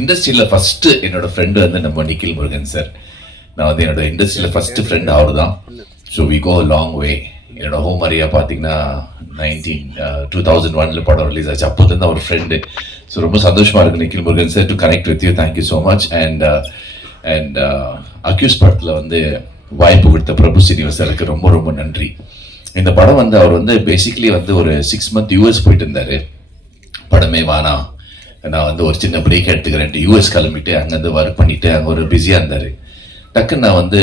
இண்டஸ்ட்ரியில் ஃபஸ்ட்டு என்னோட ஃப்ரெண்டு வந்து நம்ம நிக்கில் முருகன் சார். நான் வந்து என்னோட இண்டஸ்ட்ரியில் ஃபஸ்ட்டு ஃப்ரெண்ட் அவர் தான். So we go long way. என்னோட ஹோம் ஏரியா பார்த்தீங்கன்னா 2001 படம் ரிலீஸ் ஆச்சு. அப்போதுலேருந்து அவர் ஃப்ரெண்டு. ஸோ ரொம்ப சந்தோஷமாக இருக்குது Nikhil Murugan sir to connect with you. Thank you so much. And Accused படத்தில் வந்து வாய்ப்பு கொடுத்த பிரபு சீனிவாசருக்கு ரொம்ப ரொம்ப நன்றி. இந்த படம் வந்து அவர் வந்து பேசிக்கலி வந்து ஒரு 6 months யூஎஸ் போயிட்டு இருந்தார். படமே வேணாம், நான் வந்து ஒரு சின்ன பிரேக் எடுத்துக்கிறேன்ட்டு யூஎஸ் கிளம்பிட்டு அங்கேருந்து ஒர்க் பண்ணிவிட்டு அங்கே ஒரு பிஸியாக இருந்தார். டக்குன்னு நான் வந்து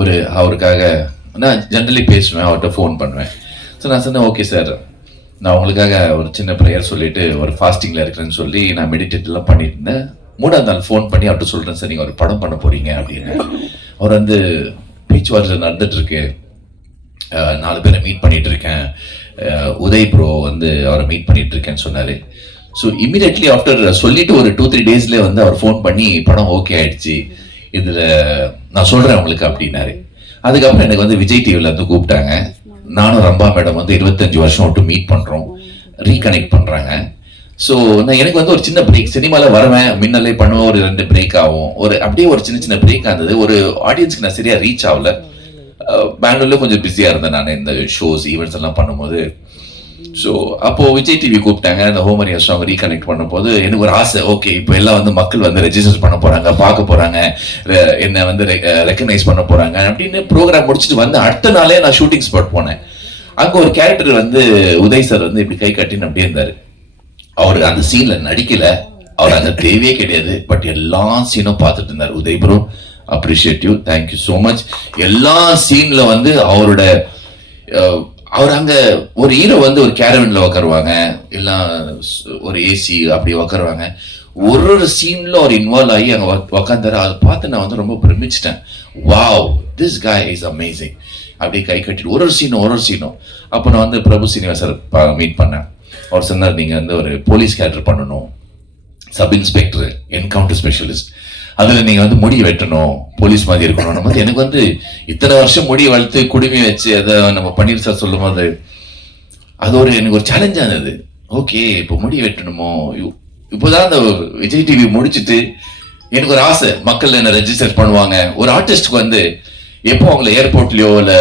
ஒரு அவருக்காக நான் ஜென்ரலி பேசுவேன், அவர்கிட்ட ஃபோன் பண்ணுவேன். ஸோ நான் சொன்னேன், ஓகே சார், நான் உங்களுக்காக ஒரு சின்ன ப்ரேயர் சொல்லிவிட்டு ஒரு ஃபாஸ்டிங்கில் இருக்கிறேன்னு சொல்லி நான் மெடிடேட்லாம் பண்ணிட்டு இருந்தேன். 3ஆம் நாள் ஃபோன் பண்ணி அவர்கிட்ட சொல்கிறேன், சார் நீங்கள் ஒரு படம் பண்ண போகிறீங்க அப்படின்னு. அவர் வந்து பேச்சுவார்த்தை நடந்துகிட்ருக்கு, 4 பேரை மீட் பண்ணிகிட்டு இருக்கேன், உதய் ப்ரோ வந்து அவரை மீட் பண்ணிட்டு இருக்கேன்னு சொன்னார். ஸோ இமீடியட்லி ஆஃப்டர் சொல்லிட்டு ஒரு 2-3 daysலேயே வந்து அவர் ஃபோன் பண்ணி படம் ஓகே ஆயிடுச்சு, இதில் நான் சொல்கிறேன் உங்களுக்கு அப்படின்னாரு. அதுக்கப்புறம் எனக்கு வந்து விஜய் டிவியில் வந்து கூப்பிட்டாங்க. நானும் ரம்பா மேடம் வந்து 25 வருஷம் விட்டு மீட் பண்ணுறோம், ரீகனெக்ட் பண்ணுறாங்க. ஸோ நான் எனக்கு வந்து ஒரு சின்ன பிரேக், சினிமாவில் வருவேன், மின்னலே பண்ணுவேன், ஒரு 2 பிரேக் ஆகும், ஒரு அப்படியே ஒரு சின்ன சின்ன பிரேக் ஆனது. ஒரு ஆடியன்ஸ்க்கு நான் சரியாக ரீச் ஆகல. பெங்களூர்ல கொஞ்சம் பிஸியாக இருந்தேன் நான் இந்த ஷோஸ் ஈவெண்ட்ஸ் எல்லாம் பண்ணும்போது. ஸோ அப்போது விஜய் டிவி கூப்பிட்டாங்க, அந்த ஹோம் ஏரியா சாங் ரீகனெக்ட் பண்ணும்போது எனக்கு ஒரு ஆசை, ஓகே இப்போ எல்லாம் வந்து மக்கள் வந்து ரெஜிஸ்டர் பண்ண போகிறாங்க, பார்க்க போகிறாங்க, என்னை வந்து ரெக்கக்னைஸ் பண்ண போகிறாங்க அப்படின்னு ப்ரோக்ராம் முடிச்சுட்டு வந்து அடுத்த நாளே நான் ஷூட்டிங் ஸ்பாட் போனேன். அங்கே ஒரு கேரக்டர் வந்து உதய் சார் வந்து இப்படி கை கட்டின்னு அப்படியே இருந்தார். அவர் அந்த சீனில் நடிக்கலை, அவர் அந்த தேவையே கிடையாது, பட் எல்லா சீனும் பார்த்துட்டு இருந்தார். Uday bro, appreciate you, thank you so much. எல்லா சீன்ல வந்து அவர் அங்க ஒரு ஹீரோ வந்து ஒரு கேரவன்ல உட்காருவாங்க, எல்லாம் ஒரு ஏசி அப்படி உட்காருவாங்க. ஒரு சீன்ல ஒரு இன்வால்வ் ஆகி அங்க உக்காந்தாரு. அதை பார்த்து நான் வந்து ரொம்ப பிரமிச்சிட்டேன். Wow, this guy is amazing. அப்படியே கை கட்டிட்டு ஒரு சீனும். அப்போ நான் வந்து பிரபு சீனிவாசர் மீட் பண்ணேன். அவர் சொன்னார், நீங்க வந்து ஒரு போலீஸ் கேரக்டர் பண்ணணும், சப் இன்ஸ்பெக்டர், என்கவுண்டர் ஸ்பெஷலிஸ்ட், அதில் நீங்கள் வந்து முடி வெட்டணும், போலீஸ் மாதிரி இருக்கணும். நம்ம எனக்கு வந்து இத்தனை வருஷம் முடி வளர்த்து குடுமி வச்சு அதை நம்ம பன்னீர் சார் சொல்லும் போது அது எனக்கு ஒரு சேலஞ்சாக இருந்தது. ஓகே, இப்போ முடி வெட்டணுமோ, இப்போதான் அந்த விஜய் டிவி முடிச்சுட்டு எனக்கு ஒரு ஆசை, மக்கள் என்ன ரெஜிஸ்டர் பண்ணுவாங்க. ஒரு ஆர்டிஸ்டுக்கு வந்து எப்போ அவங்கள ஏர்போர்ட்லயோ இல்லை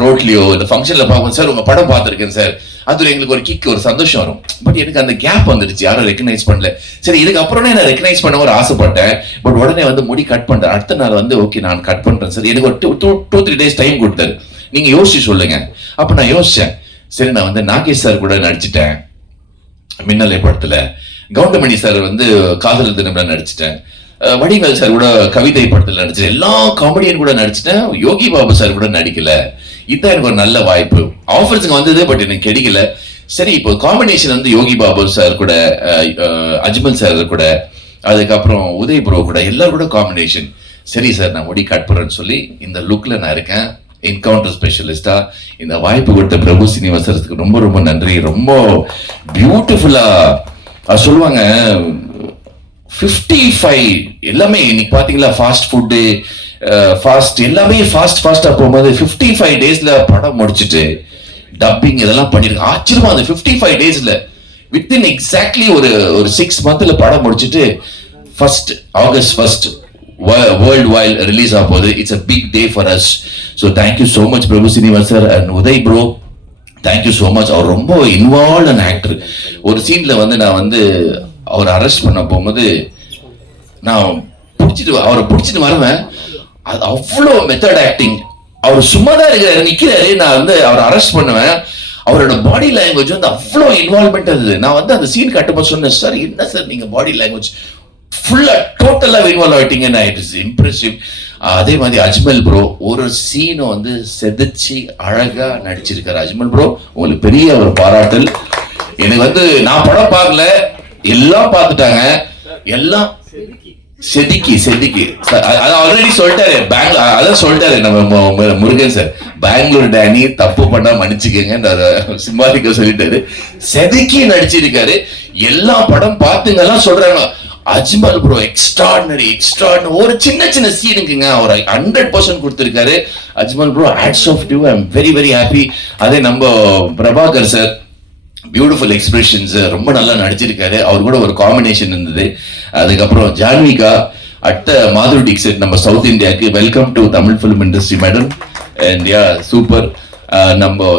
ரோட்லயோ இந்த ஃபங்க்ஷனில் பார்ப்போம், சார் உங்கள் படம் பார்த்துருக்கேன் சார், அது எங்களுக்கு ஒரு கிக், ஒரு சந்தோஷம் வரும். பட் எனக்கு அந்த கேப் வந்துடுச்சு, யாரும் ரெக்கக்னைஸ் பண்ணல. சரி, இதுக்கு அப்புறம் நான் ரெக்கக்னைஸ் பண்ண ஒரு ஆசைப்பட்டேன். பட் உடனே வந்து முடி கட் பண்ணுறேன். அடுத்த நாள் வந்து ஓகே நான் கட் பண்ணுறேன் சார், எனக்கு ஒரு 2-3 days டைம் கொடுத்தாரு, நீங்கள் யோசிச்சு சொல்லுங்க. அப்போ நான் யோசித்தேன், சரி நான் வந்து நாகேஷ் சார் கூட நடிச்சிட்டேன் மின்னலை படத்தில், கவுண்டமணி சார் வந்து காதல் தினம்ல நடிச்சிட்டேன், வடிவேல் சார் கூட கவிதை படத்தில் நடிச்சிட்டேன், எல்லா காமெடியன் கூட நடிச்சிட்டேன், யோகி பாபு சார் கூட நடிக்கல. இதுதான் எனக்கு ஒரு நல்ல வாய்ப்பு. ஆஃபர்ஸுங்க வந்தது, பட் எனக்கு கிடைக்கல. சரி, இப்போ காம்பினேஷன் வந்து யோகி பாபு சார் கூட, அஜ்மல் சார் கூட, அதுக்கப்புறம் உதய் ப்ரோ கூட, எல்லாரும் கூட காம்பினேஷன். சரி சார், நான் முடி கட் பண்ணுறேன்னு சொல்லி இந்த லுக்கில் நான் இருக்கேன், என்கவுண்டர் ஸ்பெஷலிஸ்டா. இந்த வாய்ப்பு கொடுத்த பிரபு சீனிவாசருக்கு ரொம்ப ரொம்ப நன்றி. ரொம்ப பியூட்டிஃபுல்லாக சொல்லுவாங்க. 55 எல்லாமே இன்னைக்கு பார்த்தீங்களா, ஃபாஸ்ட் ஃபுட்டு, ஃபாஸ்ட் எல்லாமே ஃபாஸ்டா போகும்போது 55 daysல படம் முடிச்சுட்டு டப்பிங் இதெல்லாம் பண்ணிருக்கேன். ஆச்சரியமா, அந்த 55 daysல வித்தின் எக்ஸாக்ட்லி ஒரு 6 monthsல படம் முடிச்சுட்டு August 1st world wide release ஆக போகுது. It's a big day for us. So thank you so much Prabhu Srinivas sir and Uday bro, thank you so much. அவர் ரொம்ப இன்வால்வ் ஆக்டர். ஒரு சீன்ல வந்து நான் வந்து அவரை அரெஸ்ட் பண்ண போகும்போது நான் அவரை பிடிச்சிட்டு வருவேன். அது அவ்வளோ மெத்தட் ஆக்டிங். அவர் சும்மா தான் இருக்கிறாரு, நிற்கிறாரு, நான் வந்து அவரை அரெஸ்ட் பண்ணுவேன். அவரோட பாடி லாங்குவேஜ் வந்து அவ்வளோ இன்வால்மெண்ட் இருந்தது. நான் வந்து அந்த சீன் கட்டும்போது சொன்னேன், சார் என்ன சார் நீங்கள் பாடி லாங்குவேஜ் ஃபுல்லாக டோட்டலாக இன்வால்வ் ஆகிட்டீங்கன்னு. It is impressive. அதே மாதிரி அஜ்மல் ப்ரோ ஒரு சீனை வந்து செதுச்சு அழகாக நடிச்சிருக்காரு. அஜ்மல் ப்ரோ, உங்களுக்கு பெரிய ஒரு பாராட்டல். எனக்கு வந்து நான் படம் பார்க்கல, எல்லாம் பார்த்துட்டாங்க, எல்லாம் செதுக்கி ஆல்ரெடி சொல்லிட்டாரு. அதான் சொல்லிட்டாரு நம்ம முருகன் சார், பெங்களூர் டேனி தப்பு பண்ணா மன்னிச்சுக்கங்க, சிம்பாலிக்கா சொல்லிட்டாரு. செதுக்கி நடிச்சிருக்காரு. எல்லா படம் பார்த்துங்கெல்லாம் சொல்றாங்க. Ajmal bro extraordinary. ஒரு சின்ன சீனுக்குங்க அவர் 100% கொடுத்திருக்காரு. Ajmal bro, hats off to. I am very very happy. அதே நம்ம பிரபாகர் சார் பியூட்டிஃபுல் எக்ஸ்பிரஷன்ஸ், ரொம்ப நல்லா நடிச்சிருக்காரு. அவர் கூட ஒரு காம்பினேஷன் இருந்தது. அதுக்கப்புறம் ஜான்விகா அட்ட மாதுரி டிக்ஸிட் நம்ம சவுத் இந்தியாவுக்கு welcome to Tamil film industry madam. And yeah super. நம்ம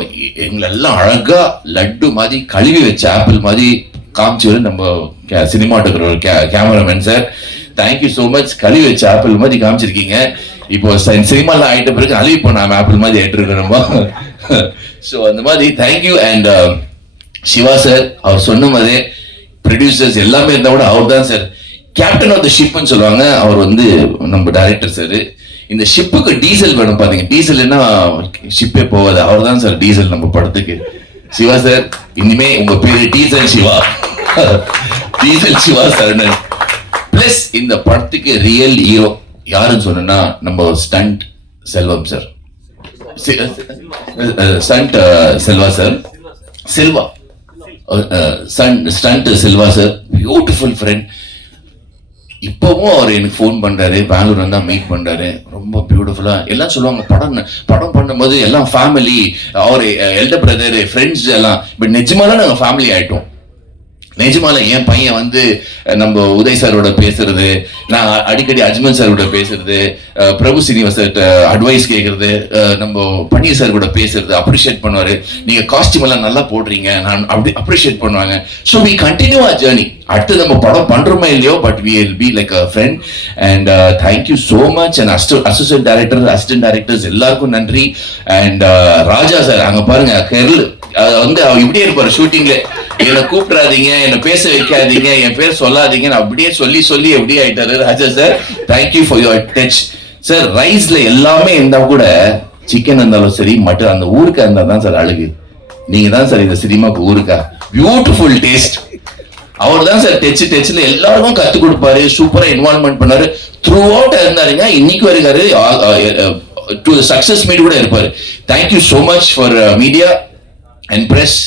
எங்களெல்லாம் அழகா லட்டு மாதிரி கழுவி வச்ச ஆப்பிள் மாதிரி காமிச்சு நம்ம cinematographer cameraman sir, thank you so much. கழுவி வச்ச ஆப்பிள் மாதிரி காமிச்சிருக்கீங்க. இப்போ சினிமாலாம் ஆயிட்ட பிறகு அழுவி போன ஆப்பிள் மாதிரி ஆயிட்டு இருக்கணுமா? ஸோ அந்த மாதிரி தேங்க்யூ. அண்ட் சிவா சார், அவர் சொன்ன மாதிரியே ப்ரொடியூசர்ஸ் எல்லாமே இருந்தா கூட அவர் தான் சார் கேப்டன் ஆஃப் த ஷிப்னு சொல்லுவாங்க. அவர் வந்து நம்ம டைரக்டர் சார். இந்த ஷிப்புக்கு டீசல் வேணும் பாத்தீங்க, டீசல் என்ன ஷிப்பே போகாது, அவர் தான் சார் டீசல் நம்ம படத்துக்கு. சிவா சார், இனிமே உங்க பேரு diesel Siva. Diesel Siva Saranan. Plus இந்த படத்துக்கு ரியல் ஹீரோ யாருன்னு சொன்னா நம்ம stunt Selvam sir, stunt Selva sir, Selva stunt Selva sir, beautiful friend. இப்பவும் அவர் எனக்கு ஃபோன் பண்றாரு, பெங்களூர் வந்தா மீட் பண்றாரு. ரொம்ப பியூட்டிஃபுல்லா எல்லாம் சொல்லுவாங்க, படம் பண்ணும்போது எல்லாம் ஃபேமிலி, அவர் எல்டர் பிரதர், ஃப்ரெண்ட்ஸ் எல்லாம். பட் நிஜமாலாம் நாங்கள் ஃபேமிலி ஆயிட்டோம். நிஜமால என் பையன் வந்து நம்ம உதய் சாரோட பேசுறது, நான் அடிக்கடி அஜ்மல் சாரோட பேசுறது, பிரபு சீனிவாசர்கிட்ட அட்வைஸ் கேட்கறது, நம்ம பன்னீர் சார் கூட பேசுறது, அப்ரிஷியேட் பண்ணுவாரு. நீங்க காஸ்டியூம் எல்லாம் நல்லா போடுறீங்க, நான் அப்படி அப்ரிஷியேட் பண்ணுவாங்க. So we continue our journey. அடுத்து நம்ம படம் பண்றோமே இல்லையோ, but we will be like a friend. And thank you so much. And assistant directors எல்லாருக்கும் நன்றி. அண்ட் ராஜா சார், அங்க பாருங்க கெர்ல் வந்து அவர் இப்படியே இருப்பாரு ஷூட்டிங்ல, என்னை கூப்பிடாதீங்க, என்னை பேச வைக்காதீங்க, என் பேர் சொல்லாதீங்க, அப்படியே சொல்லி சொல்லி எப்படி ஆயிட்டாரு Raja sir. Thank you for your touch sir. ரைஸ்ல எல்லாமே இருந்தா கூட, சிக்கன் இருந்தாலும் சரி, மட்டன், அந்த ஊருக்கா இருந்தா தான் சார் அழகு. நீங்க தான் சார் இந்த சினிமாக்கு ஊருக்கா. Beautiful taste. அவர் தான் சார் டச்ல எல்லாருக்கும் கத்து கொடுப்பாரு, சூப்பரா இன்வால்வ்மெண்ட் பண்ணாரு, த்ரூ அவுட் இருந்தாருங்க. இன்னைக்கு வருகாரு, டு சக்சஸ் மீட் கூட இருப்பாரு. Thank you so much for media and press,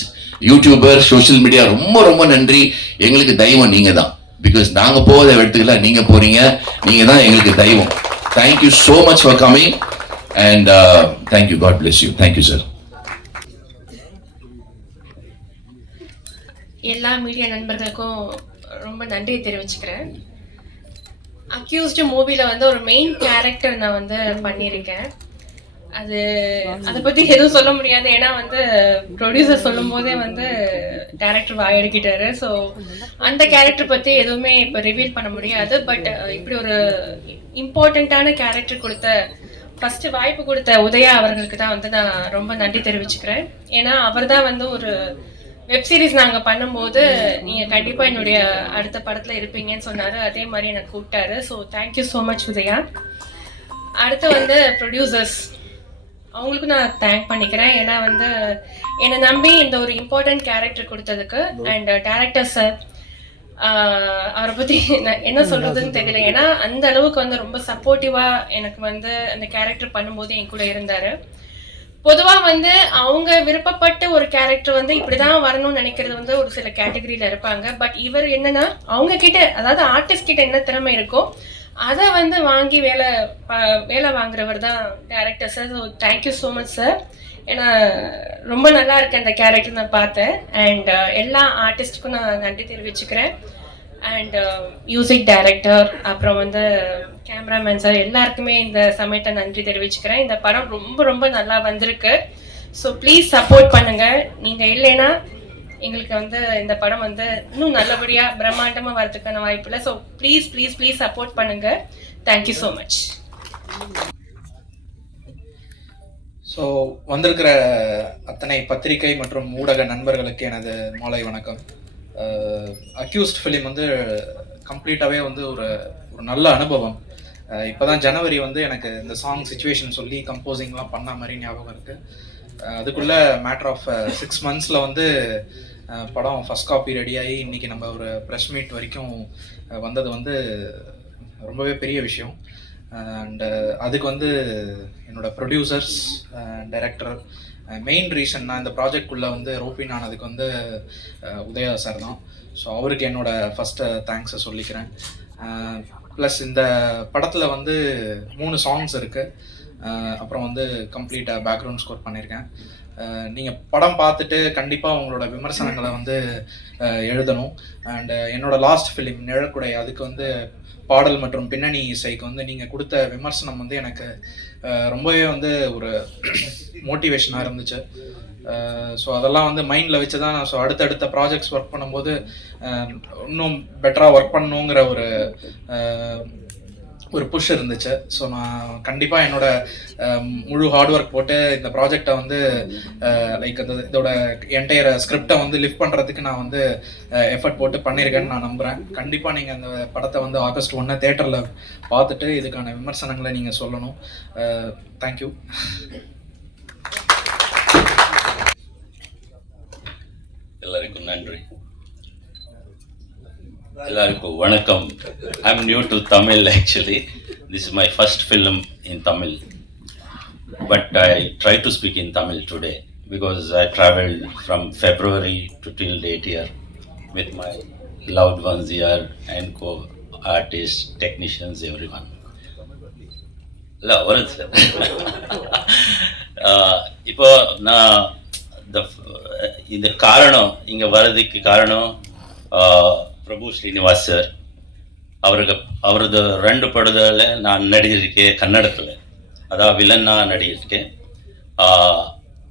YouTuber, social media, ரொம்ப ரொம்ப நன்றி. எங்களுக்கு தெய்வம் நீங்க தான். பிகாஸ் நாங்க போவத இடத்துக்குல நீங்க போறீங்க, நீங்க தான் எங்களுக்கு தெய்வம். Thank you so much for coming and thank you. God bless you. Thank you sir. எல்லா மீடியா நண்பர்களுக்கும் ரொம்ப நன்றி தெரிவிச்சுக்கிறேன். அக்யூஸ்டு மூவில வந்து ஒரு மெயின் கேரக்டர் நான் வந்து பண்ணியிருக்கேன். அதை பத்தி எதுவும் சொல்ல முடியாது, ஏன்னா வந்து ப்ரொடியூசர் சொல்லும் போதே வந்து டைரக்டர் வாயடிக்கிட்டாரு. ஸோ அந்த கேரக்டர் பத்தி எதுவுமே இப்போ ரிவீல் பண்ண முடியாது. பட் இப்படி ஒரு இம்பார்ட்டண்ட்டான கேரக்டர் கொடுத்த ஃபர்ஸ்ட் வாய்ப்பு கொடுத்த உதயா அவர்களுக்கு தான் வந்து நான் ரொம்ப நன்றி தெரிவிச்சுக்கிறேன். ஏன்னா அவர் தான் வந்து ஒரு வெப் சீரிஸ் நாங்கள் பண்ணும்போது நீங்கள் கண்டிப்பாக என்னுடைய அடுத்த படத்தில் இருப்பீங்கன்னு சொன்னார். அதே மாதிரி எனக்கு கூப்பிட்டாரு. So thank you so much Udhaya. அடுத்து வந்து ப்ரொடியூசர்ஸ், அவங்களுக்கும் நான் தேங்க் பண்ணிக்கிறேன். ஏன்னா வந்து என்னை நம்பி இந்த ஒரு இம்பார்ட்டன்ட் கேரக்டர் கொடுத்ததுக்கு. அண்ட் டேரக்டர் சார், அவரை பற்றி நான் என்ன சொல்கிறதுன்னு தெரியல. ஏன்னா அந்த அளவுக்கு வந்து ரொம்ப சப்போர்ட்டிவாக எனக்கு வந்து அந்த கேரக்டர் பண்ணும்போது என் கூட இருந்தார். பொதுவாக வந்து அவங்க விருப்பப்பட்ட ஒரு கேரக்டர் வந்து இப்படிதான் வரணும்னு நினைக்கிறது வந்து ஒரு சில கேட்டகரியில இருப்பாங்க. பட் இவர் என்னன்னா, அவங்க கிட்ட, அதாவது ஆர்டிஸ்ட் கிட்ட என்ன திறமை இருக்கோ அதை வந்து வாங்கி வேலை வாங்குறவர் தான் director sir. So thank you so much sir. ஏன்னா ரொம்ப நல்லா இருக்கு அந்த கேரக்டர் நான் பார்த்தேன். அண்ட் எல்லா ஆர்டிஸ்டுக்கும் நான் நன்றி தெரிவிச்சுக்கிறேன். அண்ட் மியூசிக் டைரக்டர், அப்புறம் வந்து கேமராமேன் சார், எல்லாருக்குமே இந்த சமயத்தை நன்றி தெரிவிச்சுக்கிறேன். இந்த படம் ரொம்ப ரொம்ப நல்லா வந்திருக்கு. ஸோ ப்ளீஸ் சப்போர்ட் பண்ணுங்க. நீங்கள் இல்லைன்னா எங்களுக்கு வந்து இந்த படம் வந்து இன்னும் நல்லபடியாக பிரம்மாண்டமாக வரதுக்கான வாய்ப்பு இல்லை. So please please please support பண்ணுங்க. Thank you so much. ஸோ வந்திருக்கிற அத்தனை பத்திரிகை மற்றும் ஊடக நண்பர்களுக்கு எனது மாலை வணக்கம். அக்யூஸ்ட் ஃபிலிம் வந்து கம்ப்ளீட்டாகவே வந்து ஒரு நல்ல அனுபவம். இப்போ தான் ஜனவரி வந்து எனக்கு இந்த சாங் சிச்சுவேஷன் சொல்லி கம்போசிங்லாம் பண்ண மாதிரி ஞாபகம் இருக்குது. அதுக்குள்ளே மேட்டர் ஆஃப் 6 monthஸில் வந்து படம் ஃபஸ்ட் காப்பி ரெடியாகி இன்றைக்கி நம்ம ஒரு ப்ரெஸ் மீட் வரைக்கும் வந்தது வந்து ரொம்பவே பெரிய விஷயம். அண்டு அதுக்கு வந்து என்னோடய ப்ரொடியூசர்ஸ், டைரக்டர், மெயின் ரீசன் நான் இந்த ப்ராஜெக்ட்குள்ளே வந்து ரோப்பின் ஆனதுக்கு வந்து உதயா சார் தான். ஸோ அவருக்கு என்னோடய ஃபஸ்ட்டு தேங்க்ஸை சொல்லிக்கிறேன். ப்ளஸ் இந்த படத்தில் வந்து 3 சாங்ஸ் இருக்குது. அப்புறம் வந்து கம்ப்ளீட்டாக பேக்ரவுண்ட் ஸ்கோர் பண்ணியிருக்கேன். நீங்கள் படம் பார்த்துட்டு கண்டிப்பாக உங்களோட விமர்சனங்களை வந்து எழுதணும். அண்ட் என்னோட லாஸ்ட் ஃபிலிம் நிழற்குடை, அதுக்கு வந்து பாடல் மற்றும் பின்னணி இசைக்கு வந்து நீங்கள் கொடுத்த விமர்சனம் வந்து எனக்கு ரொம்பவே வந்து ஒரு மோட்டிவேஷனாக இருந்துச்சு. ஸோ அதெல்லாம் வந்து மைண்டில் வச்சு தான் ஸோ அடுத்தடுத்த ப்ராஜெக்ட்ஸ் ஒர்க் பண்ணும்போது இன்னும் பெட்டராக ஒர்க் பண்ணணுங்கிற ஒரு புஷ் இருந்துச்சு. ஸோ நான் கண்டிப்பாக என்னோட முழு ஹார்ட் ஒர்க் போட்டு இந்த ப்ராஜெக்டை வந்து லைக் இதோட என்டையர் ஸ்கிரிப்டை வந்து லிஃப்ட் பண்ணுறதுக்கு நான் வந்து எஃபர்ட் போட்டு பண்ணியிருக்கேன்னு நான் நம்புகிறேன். கண்டிப்பாக நீங்கள் அந்த படத்தை வந்து August 1 தேட்டரில் பார்த்துட்டு இதுக்கான விமர்சனங்களை நீங்கள் சொல்லணும். தேங்க்யூ. எல்லாருக்கும் நன்றி. எல்லாருக்கும் வணக்கம். I'm new to Tamil actually. This is my first film in Tamil. But I try to speak in Tamil today because I traveled from February to till date here with my loved ones here and co-artists, technicians, everyone. இல்லை வருது sir. இப்போ நான் இந்த காரணம் இங்கே வர்றதுக்கு காரணம் பிரபு Srinivas sir. அவரது 2 படத்தில் நான் நடிச்சிருக்கேன் கன்னடத்தில், அதான் வில்லன்னா நடிச்சிருக்கேன்.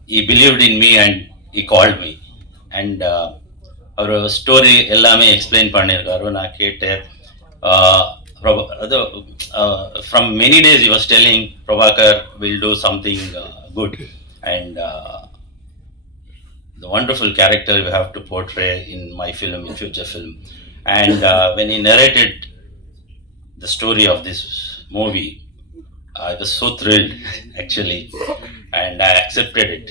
he believed in me and he called me and அவர் ஸ்டோரி எல்லாமே எக்ஸ்பிளைன் பண்ணியிருக்காரு. நான் கேட்டேன். அது from many days he was telling Prabhakar will do something good and the wonderful character you have to portray in my film, in future film. And when he narrated the story of this movie, I was so thrilled actually, and I accepted it.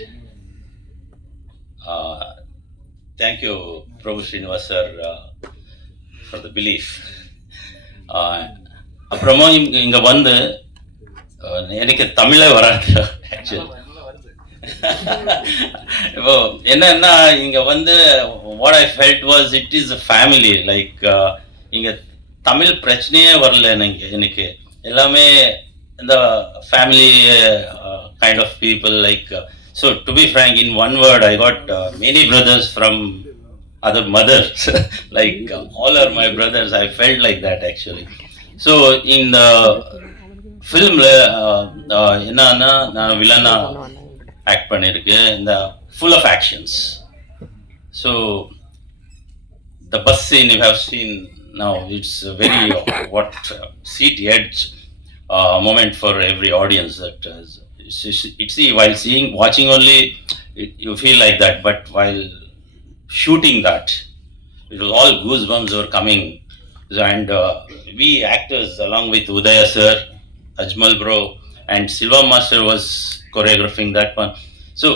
Thank you, Prabhu Srinivas sir, for the belief. அப்புறமா இங்கே வந்து எனக்கு தமிழே வராது actually. இப்போ என்னன்னா இங்க வந்து what I felt was it is a family, like இங்க தமிழ் பிரச்சனையே வரல எனக்கு. எல்லாமே இந்த family kind of people like. So to be frank, in one word, I got many brothers from other mothers. Like all are my brothers. I felt like that actually. So in the film, என்னன்னா நான் வில்லனா act பண்ணியிருக்கேன். இந்த full of actions. So the bus scene you have seen now, it's a very seat edge moment for every audience. That it's while watching only you feel like that, but while shooting that it was all goosebumps were coming. And we actors along with Udaya sir, Ajmal bro and Silva master was choreographing that one. So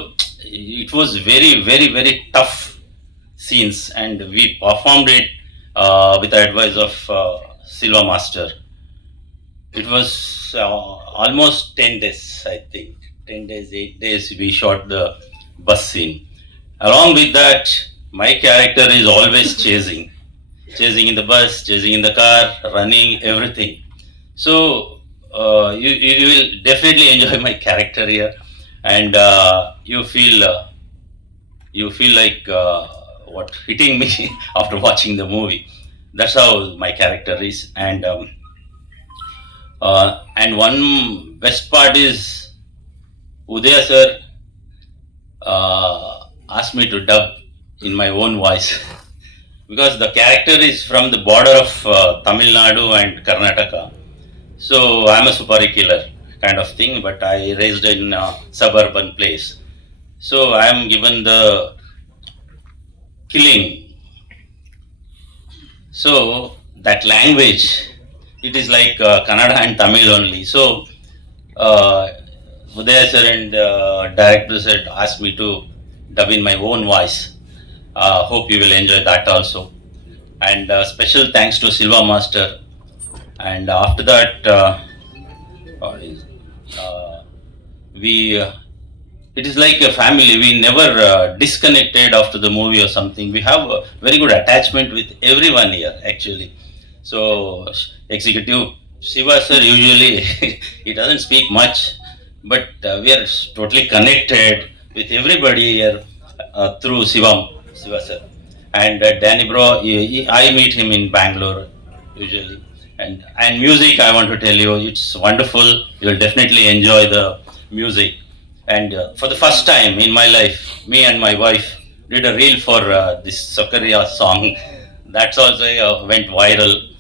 it was very very very tough scenes and we performed it with the advice of Silva master. It was almost 10 days, I think 10 days 8 days we shot the bus scene. Along with that, my character is always chasing in the bus, chasing in the car, running, everything. So you will definitely enjoy my character here, and you feel like what hitting me after watching the movie. That's how my character is. And one best part is Udaya sir asked me to dub in my own voice because the character is from the border of Tamil Nadu and Karnataka. So I'm a Supari killer kind of thing, but I raised in a suburban place. So I am given the killing. So that language, it is like Kannada and Tamil only. So Udaya sir and director said asked me to dub in my own voice. Hope you will enjoy that also. And special thanks to Silva master. And after that, it is like a family. We never disconnected after the movie or something. We have a very good attachment with everyone here actually. So executive Shiva sir usually he doesn't speak much, but we are totally connected. with everybody here through Siva sir. And Danny bro, I meet him in Bangalore usually. And music, I want to tell you, it's wonderful. You'll definitely enjoy the music. And for the first time in my life, me and my wife did a reel for this Sakaria song. That's also went viral.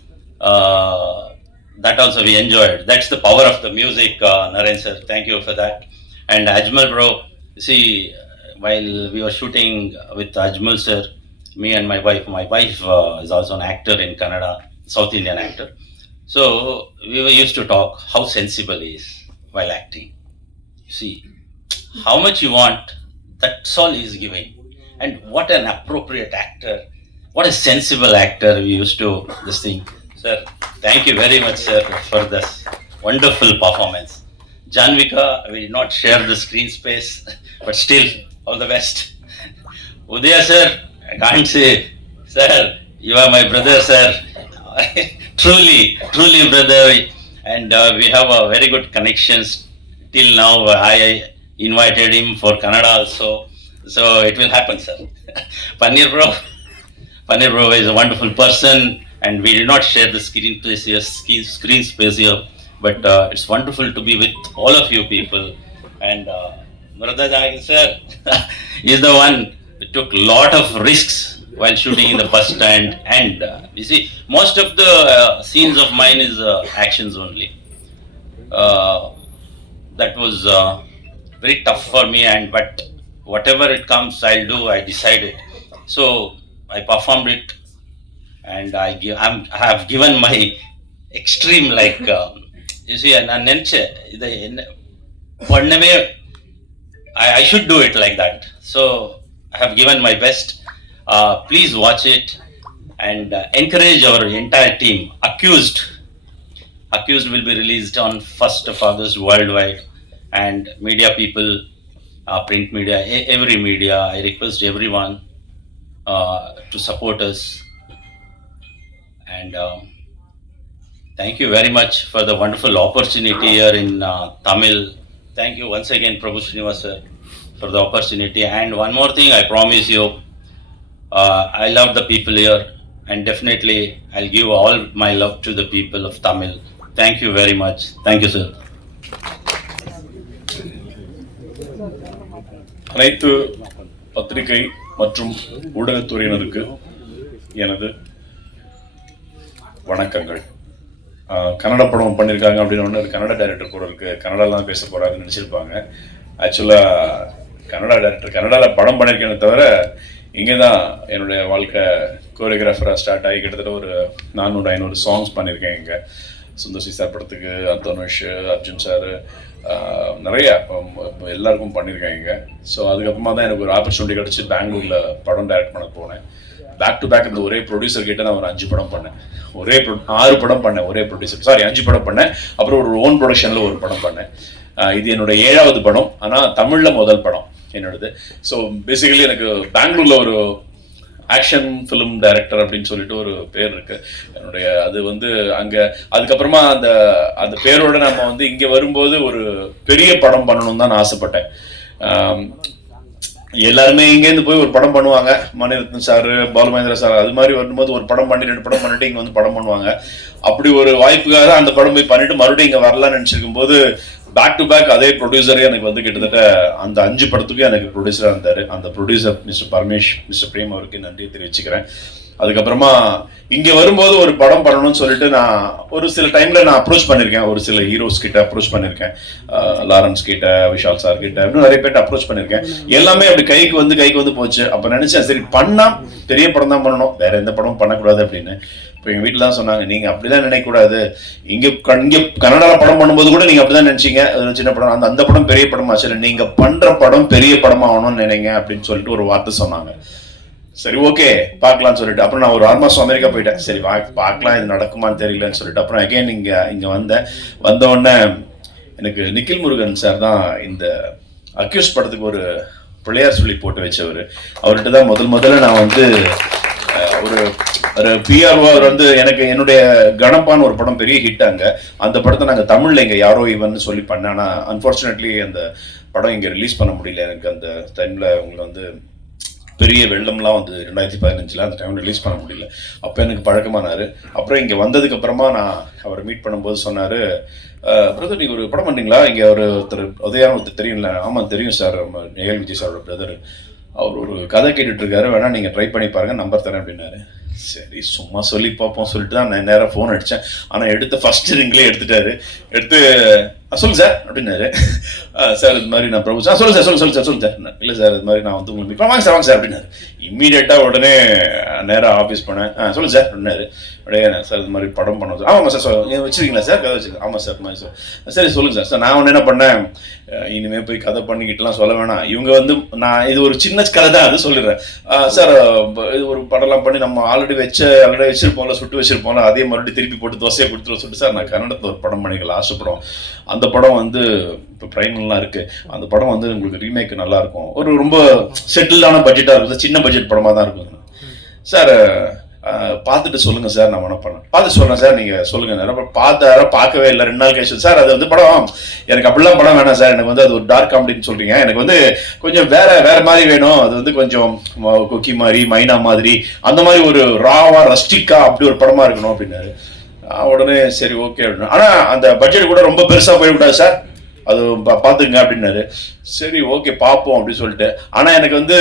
That also we enjoyed. That's the power of the music, Naren sir. Thank you for that. And Ajmal bro, see, while we were shooting with Ajmal sir, me and my wife is also an actor in Kannada, South Indian actor. So we were used to talk how sensible he is while acting. See, how much you want, that's all he is giving. And what an appropriate actor, what a sensible actor we used to this thing. Sir, thank you very much, sir, for this wonderful performance. Janvika, we did not share the screen space, but still, all the best. Udaya, sir, I can't say, sir, you are my brother, sir. Truly, brother. And we have a very good connections till now. I invited him for Kannada also. So it will happen, sir. Paneer bro is a wonderful person, and we did not share the screen space here. But it's wonderful to be with all of you people. And Brother Jagin sir is the one who took lot of risks while shooting in the bus stand. And you see, most of the scenes of mine is actions only. That was very tough for me, but whatever it comes, I'll do. I decided. So I performed it, and I have given my extreme, like, you see, I should do it like that. So I have given my best. Please watch it and encourage our entire team. Accused will be released on 1st of August worldwide. And media people, print media, every media, I request everyone to support us. And thank you very much for the wonderful opportunity here in Tamil. Thank you once again, Prabhu Srinivas sir, for the opportunity. And one more thing, I promise you, I love the people here, and definitely I'll give all my love to the people of Tamil. Thank you very much. Thank you, sir. அனைத்து பத்திரிகை மற்றும் ஊடகத்துறையினருக்கு எனது வணக்கங்கள். கன்னட படம் பண்ணியிருக்காங்க அப்படின்னு ஒன்று Kannada director கூட இருக்கு, கன்னடாலாம் பேச போறாங்கன்னு நினச்சிருப்பாங்க. ஆக்சுவலாக கன்னடா டைரக்டர் கன்னடாவில் படம் பண்ணியிருக்கேனே தவிர இங்கே தான் என்னுடைய வாழ்க்கை கோரியோகிராஃபராக ஸ்டார்ட் ஆகி கிட்டத்தட்ட ஒரு 400-500 சாங்ஸ் பண்ணியிருக்கேன். இங்கே சுந்தர் சி சார் படத்துக்கு, தனுஷ், அர்ஜுன் சார், நிறைய எல்லாருக்கும் பண்ணியிருக்கேன் இங்கே. ஸோ அதுக்கப்புறமா தான் எனக்கு ஒரு ஆப்பர்ச்சுனிட்டி கிடச்சி பெங்களூரில் படம் டைரக்ட் பண்ண போனேன். பேக் டு பேக் இந்த ஒரே ப்ரொடியூசர் கிட்ட நான் ஒரு 5 படம் பண்ணேன். 6 படம் பண்ணேன் ஒரே ப்ரொடியூசர், 5 படம் பண்ணேன். அப்புறம் ஒரு ஓன் ப்ரொடக்ஷனில் ஒரு படம் பண்ணேன். இது என்னோட 7வது படம், ஆனால் தமிழில் முதல் படம் என்னோடது. ஸோ பேசிக்கலி எனக்கு பெங்களூரில் ஒரு ஆக்ஷன் ஃபிலிம் டைரக்டர் அப்படின்னு சொல்லிட்டு ஒரு பேர் இருக்கு என்னுடைய. அது வந்து அங்கே அதுக்கப்புறமா அந்த பேரோட நம்ம வந்து இங்கே வரும்போது ஒரு பெரிய படம் பண்ணணும்னு தான் நான் ஆசைப்பட்டேன். எல்லாருமே இங்கேருந்து போய் ஒரு படம் பண்ணுவாங்க, மணிரத்னம் சார், பாலுமகேந்திரா சார், அது மாதிரி வரும்போது ஒரு படம் பண்ணி 2 படம் பண்ணிட்டு இங்கே வந்து படம் பண்ணுவாங்க. அப்படி ஒரு வாய்ப்புக்காக அந்த படம் போய் பண்ணிட்டு மறுபடியும் இங்கே வரலான்னு நினச்சிருக்கும் போது பேக் டு பேக் அதே ப்ரொடியூசரே எனக்கு வந்து கிட்டத்தட்ட அந்த 5 படத்துக்கும் எனக்கு ப்ரொடியூசராக இருந்தார். அந்த producer mister Paramesh, mister Prem அவருக்கு நன்றியை தெரிவிச்சுக்கிறேன். அதுக்கப்புறமா இங்கே வரும்போது ஒரு படம் பண்ணணும்னு சொல்லிட்டு நான் ஒரு சில டைமில் நான் அப்ரோச் பண்ணியிருக்கேன். ஒரு சில ஹீரோஸ் கிட்ட அப்ரோச் பண்ணியிருக்கேன், லாரன்ஸ் கிட்ட, விஷால் சார் கிட்ட, இன்னும் நிறைய பேர்ட்ட அப்ரோச் பண்ணியிருக்கேன். எல்லாமே அப்படி கைக்கு வந்து போச்சு. அப்போ நினச்சேன், சரி பண்ணால் பெரிய படம் தான் பண்ணணும், வேற எந்த படமும் பண்ணக்கூடாது அப்படின்னு. இப்போ எங்கள் வீட்டில் தான் சொன்னாங்க, நீங்கள் அப்படிதான் நினைக்கக்கூடாது, இங்கே கன்னடாவில் படம் பண்ணும்போது கூட நீங்கள் அப்படிதான் நினச்சிங்க, சின்ன படம், அந்த படம் பெரிய படமா, சரி நீங்கள் பண்ணுற படம் பெரிய படமா ஆகணும்னு நினைங்க அப்படின்னு சொல்லிட்டு ஒரு வார்த்தை சொன்னாங்க. சரி ஓகே பார்க்கலாம்னு சொல்லிட்டு அப்புறம் நான் ஒரு 6 மாதம் அமெரிக்கா போயிட்டேன். சரி பார்க்கலாம், இது நடக்குமான்னு தெரியலன்னு சொல்லிட்டு அப்புறம் அகைன் இங்கே வந்த உடனே எனக்கு நிக்கில் முருகன் சார் தான் இந்த அக்யூஸ் படத்துக்கு ஒரு பிள்ளையார் சொல்லி போட்டு வச்சவர். அவர்கிட்ட தான் முதல்ல நான் வந்து ஒரு பிஆர்ஓ அவர் வந்து எனக்கு என்னுடைய கணப்பான ஒரு படம் பெரிய ஹிட் அங்க. அந்த படத்தை நாங்கள் தமிழ்ல இங்க யாரோ இவன்னு சொல்லி பண்ணேன். ஆனால் அன்ஃபார்ச்சுனேட்லி அந்த படம் இங்க ரிலீஸ் பண்ண முடியல. எனக்கு அந்த டைம்ல உங்களை வந்து பெரிய வெள்ளம்லாம் வந்து 2015 அந்த டைம் ரிலீஸ் பண்ண முடியல. அப்போ எனக்கு பழக்கமானாரு. அப்புறம் இங்கே வந்ததுக்கு அப்புறமா நான் அவரை மீட் பண்ணும்போது சொன்னாரு, பிரதர் நீங்கள் ஒரு படம் பண்ணீங்களா, இங்கே ஒருத்தர் உதயான்னு ஒருத்தர் தெரியும்ல? ஆமாம் தெரியும் சார், ஏஎல் விஜய் சாரோட பிரதர். அவர் ஒரு கதை கேட்டுட்டு இருக்காரு, வேணா நீங்கள் ட்ரை பண்ணி பாருங்க, நம்பர் தரேன் அப்படின்னாரு. சரி சும்மா சொல்லி பார்ப்போம் சொல்லிட்டு தான் நான் நேராக ஃபோன் அடித்தேன். ஆனால் எடுத்த ஃபர்ஸ்ட் ரிங்லேயே எடுத்துட்டாரு. எடுத்து சொல்லுங்க சார் அப்படின்னாரு. சார் இது மாதிரி நான் பிரபு சார் சொல்லுங்க சார் சொல்லுங்க சார் இல்லை சார் இது மாதிரி நான் வந்து உங்களுக்கு வாங்க சார் அப்படின்னாரு. இம்மீடியட்டாக உடனே நேராக ஆஃபீஸ் போனேன். சொல்லுங்க சார் அப்படின்னாரு. அப்படியே சார் இது மாதிரி படம் பண்ண ஆமாம் சார் வச்சிருக்கீங்களா சார் கதை வச்சுருக்கேன்? ஆமாம் சார் மாதிரி சார் சரி சொல்லுங்க சார். சார் நான் ஒன்று என்ன பண்ணேன், இனிமேல் போய் கதை பண்ணிக்கிட்டுலாம் சொல்ல வேணாம், இவங்க வந்து நான் இது ஒரு சின்ன கதை தான் அது சொல்லிடுறேன் சார். இது ஒரு படம்லாம் பண்ணி நம்ம ஆல்ரெடி வச்சிருப்போம்ல, சுட்டு வச்சிருப்போம்ல, அதே மறுபடியும் திருப்பி போட்டு தோசையை கொடுத்துருவோம் சொல்லிட்டு சார் நான் கன்னடத்தில் ஒரு படம் பண்ணிக்கலாம் ஆசைப்படும். அந்த படம் வந்து இப்போ பிரைம்லாம் இருக்கு. அந்த படம் வந்து உங்களுக்கு ரீமேக் நல்லா இருக்கும், ஒரு ரொம்ப செட்டில்டான பட்ஜெட்டாக இருக்கும், சின்ன பட்ஜெட் படமாக தான் இருக்கும் சார். பார்த்துட்டு சொல்லுங்க சார், நான் என்ன பண்ணேன் பார்த்து சொல்றேன் சார், நீங்க சொல்லுங்க. நிறைய பார்க்கவே இல்லை, 2 நாள் கழிச்சு சார் அது வந்து படம் எனக்கு அப்படிலாம் படம் வேணாம் சார், எனக்கு வந்து அது ஒரு டார்க் காமெடின்னு சொல்றீங்க, எனக்கு வந்து கொஞ்சம் வேற மாதிரி வேணும், அது வந்து கொஞ்சம் கொக்கி மாதிரி மைனா மாதிரி அந்த மாதிரி ஒரு ராவா ரஸ்டிக்கா அப்படி ஒரு படமா இருக்கணும் அப்படின்னாரு. உடனே சரி ஓகே அப்படின்னு. ஆனா அந்த பட்ஜெட் கூட ரொம்ப பெருசா போய்விடாது சார், அது பாத்துங்க அப்படின்னாரு. சரி ஓகே பார்ப்போம் அப்படின்னு சொல்லிட்டு. ஆனா எனக்கு வந்து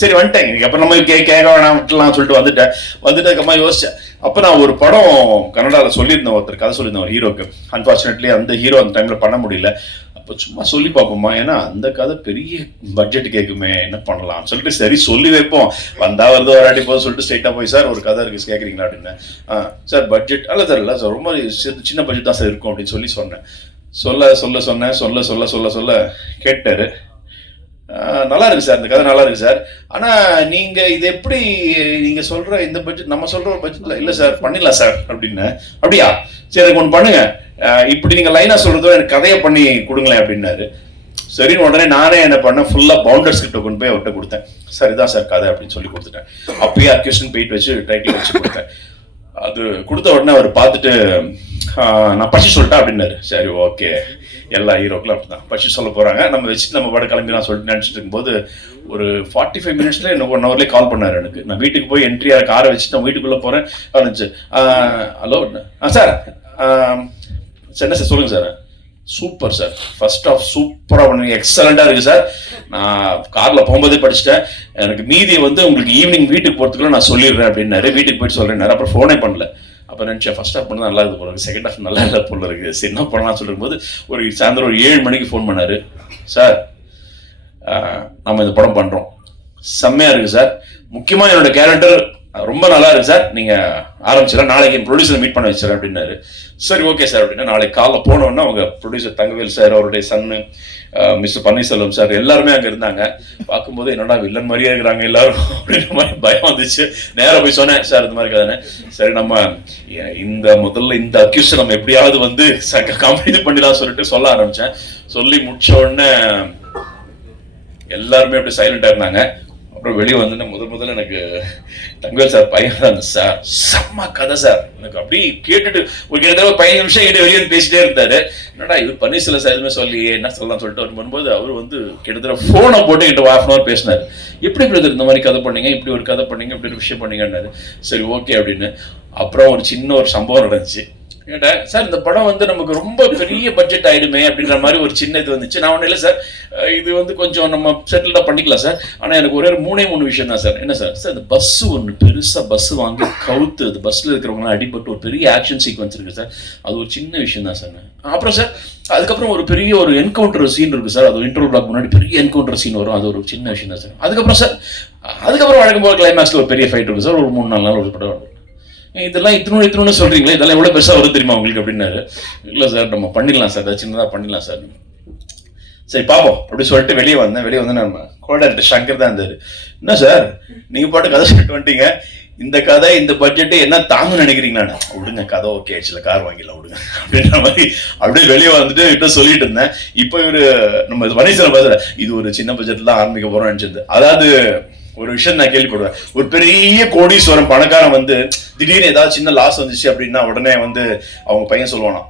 சரி வந்துட்டேன், அப்புறம் நம்ம கேட்க வேணாம் விட்டுலாம் சொல்லிட்டு வந்துட்டதுக்கப்புறமா யோசிச்சேன். அப்போ நான் ஒரு படம் கன்னடாவில் சொல்லியிருந்தேன், ஒருத்தர் கதை சொல்லியிருந்தேன் ஒரு ஹீரோக்கு. அன்ஃபார்ச்சுனேட்லி அந்த ஹீரோ அந்த டைம்ல பண்ண முடியல. அப்போ சும்மா சொல்லி பார்ப்போமா, ஏன்னா அந்த கதை பெரிய பட்ஜெட் கேட்குமே, என்ன பண்ணலாம் சொல்லிட்டு சரி சொல்லி வைப்போம், வந்தா வருது வராட்டி போதும் சொல்லிட்டு ஸ்ட்ரைட்டாக போய் சார் ஒரு கதை இருக்கு கேட்குறீங்களா அப்படின்னு. சார் பட்ஜெட் அல்ல சார் இல்லை சார் ரொம்ப சின்ன பட்ஜெட் தான் சார் இருக்கும் அப்படின்னு சொன்னேன். சொல்ல கேட்டாரு. நல்லா இருக்கு சார், இந்த கதை நல்லா இருக்கு சார், ஆனா நீங்க இது எப்படி நீங்க சொல்ற இந்த பட்ஜெட் நம்ம சொல்ற ஒரு பட்ஜெட்ல இல்ல சார் பண்ணிடலாம் சார் அப்படின்னு. அப்படியா சரி எனக்கு ஒன்று பண்ணுங்க, இப்படி நீங்க லைனா சொல்றதோ எனக்கு கதையை பண்ணி கொடுங்களேன் அப்படின்னாரு. சரின்னு உடனே நானே என்ன பண்ணேன், ஃபுல்லா பவுண்டர் ஸ்கிரிப்டை கொண்டு போய் அவர்கிட்ட கொடுத்தேன். சார் இதான் சார் கதை அப்படின்னு சொல்லி கொடுத்துட்டேன். அப்பயே அக்யூஷன் பெயிண்ட் வச்சு டைட்டில் வச்சு கொடுத்தேன். அது கொடுத்த உடனே அவர் பார்த்துட்டு நான் படிச்சு சொல்லிட்டேன் அப்படின்னாரு. சரி ஓகே, எல்லா ஹீரோக்களும் அப்படிதான் படிச்சு சொல்ல போறாங்க, நம்ம வச்சுட்டு நம்ம படம் கிளம்பி நான் சொல்லிட்டு நினைச்சிட்டு இருக்கும்போது ஒரு 45 மினிட்ஸ்ல எனக்கு 1 ஹவர்லேயே கால் பண்ணாரு எனக்கு. நான் வீட்டுக்கு போய் என்ட்ரியா காரை வச்சுட்டு நான் வீட்டுக்குள்ள போறேன். ஹலோ சார் என்ன சார் சொல்லுங்க sir. Super sir, first half சூப்பரா பண்ணுங்க, எக்ஸலண்டா இருக்கு சார், நான் கார்ல போகும்போதே படிச்சுட்டேன், எனக்கு மீதியை வந்து உங்களுக்கு ஈவினிங் வீட்டுக்கு போறதுக்குள்ள நான் சொல்லிடுறேன் அப்படின்னாரு. வீட்டுக்கு போயிட்டு சொல்றேன். அப்புறம் ஃபோனே பண்ணல. அப்போ நினச்சேன் ஃபர்ஸ்ட் ஹாஃப் பண்ண நல்லா இருக்கு போல இருக்கு, செகண்ட் ஹாஃப் நல்லா இல்லை போல இருக்கு, சரி என்ன பண்ணலாம் சொல்லும் போது ஒரு சாயந்தரம் ஒரு 7 மணிக்கு ஃபோன் பண்ணாரு. சார் நம்ம இந்த படம் பண்றோம், செம்மையா இருக்கு சார், முக்கியமா என்னோட கேரக்டர் ரொம்ப நல்லா இருக்கு சார், நீங்க ஆரம்பிச்சிடலாம், நாளைக்கு என் ப்ரொடியூசர் மீட் பண்ண வச்சிடறேன் அப்படின்னாரு. சரி ஓகே சார் அப்படின்னா நாளைக்கு காலைல போனோன்னா அவங்க ப்ரொடியூசர் தங்கவேல் சார், அவருடைய சன்னு மிஸ்டர் பன்னீர்செல்வம் சார் எல்லாருமே அங்கே இருந்தாங்க. பார்க்கும்போது என்னடா வில்லன் மாதிரியே இருக்கிறாங்க எல்லாரும் அப்படின்ற மாதிரி பயம் வந்துச்சு. நேராக போய் சொன்னேன், சார் இந்த மாதிரி கதானே, சரி நம்ம முதல்ல இந்த அக்யூஷன் நம்ம எப்படியாவது வந்து காம்பி பண்ணிடலாம் சொல்லிட்டு சொல்ல ஆரம்பிச்சேன். சொல்லி முடிச்ச உடனே எல்லாருமே அப்படி சைலண்டா இருந்தாங்க. அப்புறம் வெளியே வந்து முதல்ல எனக்கு தங்கவேல் சார் பையன் தான் சார், செம்ம கதை சார், எனக்கு அப்படி கேட்டுட்டு ஒரு கிட்டத்தட்ட 15 நிமிஷம் கிட்ட வெளியே பேசிட்டே இருந்தாரு. என்னடா இது பன்னீர்செல்வம் சார் எதுவுமே சொல்லி என்ன சொல்லலாம் சொல்லிட்டு அவர் வரும்போது அவர் வந்து கிட்டத்தட்ட போனை போட்டு கிட்ட 1/2 hour பேசினாரு. எப்படி பிரதர் இந்த மாதிரி கதை பண்ணீங்க, இப்படி ஒரு கதை பண்ணீங்க, இப்படி ஒரு விஷயம் பண்ணீங்கன்னாரு. சரி ஓகே அப்படின்னு. அப்புறம் ஒரு சின்ன ஒரு சம்பவம் நடந்துச்சு. கேட்டேன், சார் இந்த படம் வந்து நமக்கு ரொம்ப பெரிய பட்ஜெட் ஆயிடுமே அப்படின்ற மாதிரி ஒரு சின்ன இது வந்துச்சு. நான் ஒன்றும் இல்லை சார், இது வந்து கொஞ்சம் நம்ம செட்டில்டாக பண்ணிக்கலாம் சார், ஆனால் எனக்கு ஒரே 3 விஷயம் தான் சார். என்ன சார், சார் இந்த பஸ் ஒன்று பெருசாக பஸ் வாங்கி கவுத்து அது பஸ்ஸில் இருக்கிறவங்களாம் அடிபட்டு ஒரு பெரிய ஆக்ஷன் சீக்வன்ஸ் இருக்கு சார், அது ஒரு சின்ன விஷயம் தான் சார். அப்புறம் சார் அதுக்கப்புறம் ஒரு பெரிய ஒரு என்கவுண்டர் சீன் இருக்கு சார், அது இன்டர்வல் பிளாக் முன்னாடி பெரிய என்கவுண்டர் சீன் வரும், அது ஒரு சின்ன விஷயம் தான் சார். அதுக்கப்புறம் சார் வழக்கம் போல கிளைமேக்ஸ்ல ஒரு பெரிய ஃபைட் இருக்கு சார், ஒரு 3-4 நாள் ஒரு படம். இதெல்லாம் இத்தனு சொல்றீங்களா, இதெல்லாம் எவ்வளவு பெருசா வரும் தெரியுமா உங்களுக்கு அப்படின்னாரு. இல்ல சார் நம்ம பண்ணிடலாம் சார், சின்னதா பண்ணிடலாம் சார். சரி பாப்போம் அப்படி சொல்லிட்டு வெளியே வந்து நம்ம கோடாக்டர் சங்கர் தான் இருந்தாரு. என்ன சார் நீங்க பாட்டு கதை சொல்லிட்டு வந்துட்டீங்க, இந்த கதை இந்த பட்ஜெட் என்ன தாங்க நினைக்கிறீங்களா? விடுங்க கதை ஓகே ஆயிடுச்சுல, கார் வாங்கிடலாம் விடுங்க அப்படின்ற மாதிரி அப்படியே வெளியே வந்துட்டு கிட்ட சொல்லிட்டு இருந்தேன். இப்போ இவரு நம்ம பன்னீர்செல்வம் பேசுற இது ஒரு சின்ன பட்ஜெட்ல தான் ஆரம்பிக்க போறோம்னு நினைச்சிருந்தேன். அதாவது ஒரு விஷயம் நான் கேள்விப்படுவேன், ஒரு பெரிய கோடீஸ்வரன் பணக்காரன் வந்து திடீர்னு ஏதாவது சின்ன லாஸ் வந்துச்சு அப்படின்னா உடனே வந்து அவங்க பையன் சொல்லுவானா,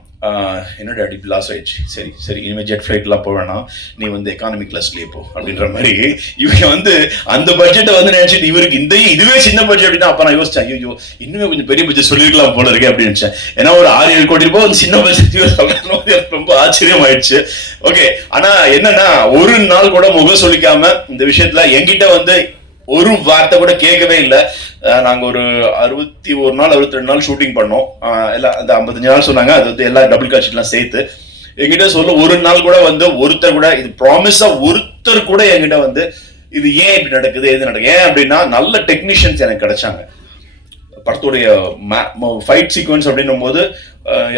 என்னோட அடி லாஸ் ஆயிடுச்சு, சரி சரி இனிமேல் ஜெட் ஃபிளைட்லாம் போக வேணாம், நீ வந்து எக்கானமி கிளாஸ்லயே போ அப்படின்ற மாதிரி. இவங்க வந்து அந்த பட்ஜெட்டை வந்து நினைச்சிட்டு இவருக்கு இதுவே சின்ன பட்ஜெட் அப்படின்னா அப்ப நான் யோசிச்சேன், ஐயோ இன்னுமே கொஞ்சம் பெரிய பட்ஜெட் சொல்லிருக்கலாம் போல இருக்கேன் அப்படின்னு நினைச்சேன். ஏன்னா ஒரு 6-7 கோடி ரூபாய் ஒரு சின்ன பட்ஜெட் சொல்றது ரொம்ப ஆச்சரியம் ஆயிடுச்சு. ஓகே, ஆனா என்னன்னா ஒரு நாள் கூட முகம் சொல்லிக்காம இந்த விஷயத்துல என்கிட்ட வந்து ஒரு வார்த்தை கூட கேட்கவே இல்லை. நாங்க ஒரு 61 நாள் 62 நாள் ஷூட்டிங் பண்ணோம். எல்லாம் அந்த 55 நாள் சொன்னாங்க, அது வந்து எல்லா டபுள் காட்சிலாம் சேர்த்து. என்கிட்ட சொல்ல ஒரு நாள் கூட வந்து ஒருத்தர் கூட இது ப்ராமிஸா ஒருத்தர் கூட என்கிட்ட வந்து இது ஏன் இப்படி நடக்குது எது நடக்குது ஏன் அப்படின்னா நல்ல டெக்னீஷியன்ஸ் எனக்கு கிடைச்சாங்க. படத்துடைய ஃபைட் சீக்வன்ஸ் அப்படின்னும் போது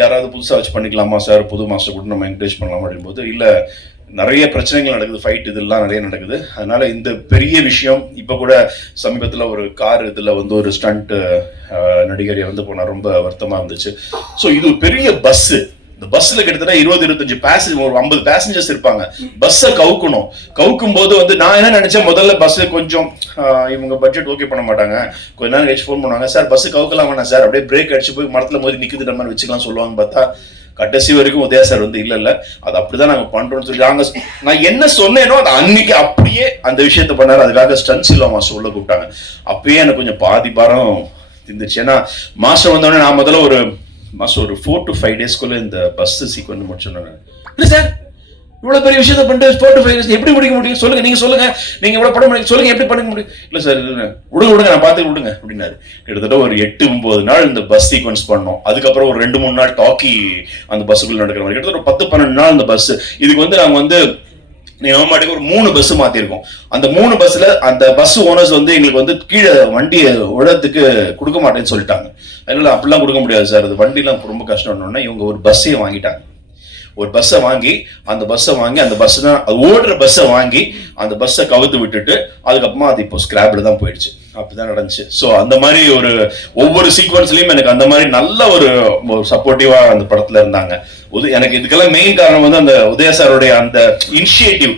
யாராவது புதுசா வச்சு பண்ணிக்கலாமா சார், புது மாஸ்டர் கூட நம்ம என்கரேஜ் பண்ணலாமா அப்படின் போது இல்ல, நிறைய பிரச்சனைகள் நடக்குது, ஃபைட் இதெல்லாம் நிறைய நடக்குது. அதனால இந்த பெரிய விஷயம் இப்ப கூட சமீபத்துல ஒரு கார் இதுல வந்து ஒரு ஸ்டண்ட் நடிகர் இறந்து போனா ரொம்ப வருத்தமா இருந்துச்சு. ஸோ இது ஒரு பெரிய பஸ், இந்த பஸ்ல கிட்டத்தட்ட 20-25 பேசஞ்சர், ஒரு 50 பேசஞ்சர்ஸ் இருப்பாங்க. பஸ்ஸை கவுக்கும் போது வந்து நான் என்ன நினைச்சேன், முதல்ல பஸ் கொஞ்சம் இவங்க பட்ஜெட் ஓகே பண்ண மாட்டாங்க, கொஞ்ச நேரம் கழிச்சு ஃபோன் பண்ணுவாங்க, சார் பஸ் கவுக்கலாம் வேணாம் சார், அப்படியே பிரேக் அடிச்சு போய் மரத்துல மோதி நிக்குதுன்ற மாதிரி வச்சுக்கலாம் சொல்லுவாங்க. பார்த்தா கடைசி வரைக்கும் உதயா சார் வந்து இல்ல அது அப்படிதான் நாங்க பண்றோம்னு சொல்லி நான் என்ன சொன்னேனோ அது அன்னைக்கு அப்படியே அந்த விஷயத்த பண்ணாரு. அதுக்காக ஸ்டன்ஸ் இல்ல மாஸ்டர் உள்ள கூப்பிட்டாங்க. அப்பயே எனக்கு கொஞ்சம் பாதி பாரம் திந்துச்சு. ஏன்னா மாஸ்டர் வந்தோடனே நான் முதல்ல ஒரு மாஸ்டர் ஒரு 4 to 5 டேஸ்க்குள்ள இந்த பஸ் சீக்வன்ஸ் முடிச்சோன்னு, இல்ல சார் இவ்வளவு பெரிய விஷயத்த பண்ணிட்டு 4 to 5 டேஸ் எப்படி முடிக்க முடியும் சொல்லுங்க, நீங்க சொல்லுங்க, நீங்க இவ்வளவு படம் பண்ணி சொல்லுங்க எப்படி பண்ண முடியும். இல்ல சார் விடுங்க நான் பார்த்து விடுங்க அப்படின்னாரு. கிட்டத்தட்ட ஒரு 8-9 நாள் இந்த பஸ் சீக்வன்ஸ் பண்ணோம். அதுக்கப்புறம் ஒரு 2-3 நாள் டாக்கி அந்த பஸ்ஸுக்குள்ள நடக்கிற மாதிரி கிட்டத்தட்ட ஒரு 10-12 நாள் இந்த பஸ். இதுக்கு வந்து நாங்க வந்து மாட்டுக்கு ஒரு 3 பஸ் மாத்திருக்கோம். அந்த 3 பஸ்ல அந்த பஸ் ஓனர்ஸ் வந்து எங்களுக்கு வந்து கீழே வண்டியை உடத்துக்கு கொடுக்க மாட்டேன்னு சொல்லிட்டாங்க. அதனால அப்படிலாம் கொடுக்க முடியாது சார், அது வண்டிலாம் ரொம்ப கஷ்டம்னு இவங்க ஒரு பஸ்ஸையே வாங்கிட்டாங்க. ஒரு பஸ்ஸை வாங்கி அந்த பஸ் தான் ஓடுற பஸ்ஸை வாங்கி அந்த பஸ்ஸை கவுத்து விட்டுட்டு அதுக்கப்புறமா அது இப்போ ஸ்கிராப்ல தான் போயிடுச்சு. அப்படிதான் நடந்துச்சு. ஸோ அந்த மாதிரி ஒரு ஒவ்வொரு சீக்வன்ஸ்லயும் எனக்கு அந்த மாதிரி நல்ல ஒரு சப்போர்ட்டிவா அந்த படத்துல இருந்தாங்க. எனக்கு இதுக்கெல்லாம் மெயின் காரணம் வந்து அந்த உதயா சாருடைய அந்த இனிஷியேட்டிவ்.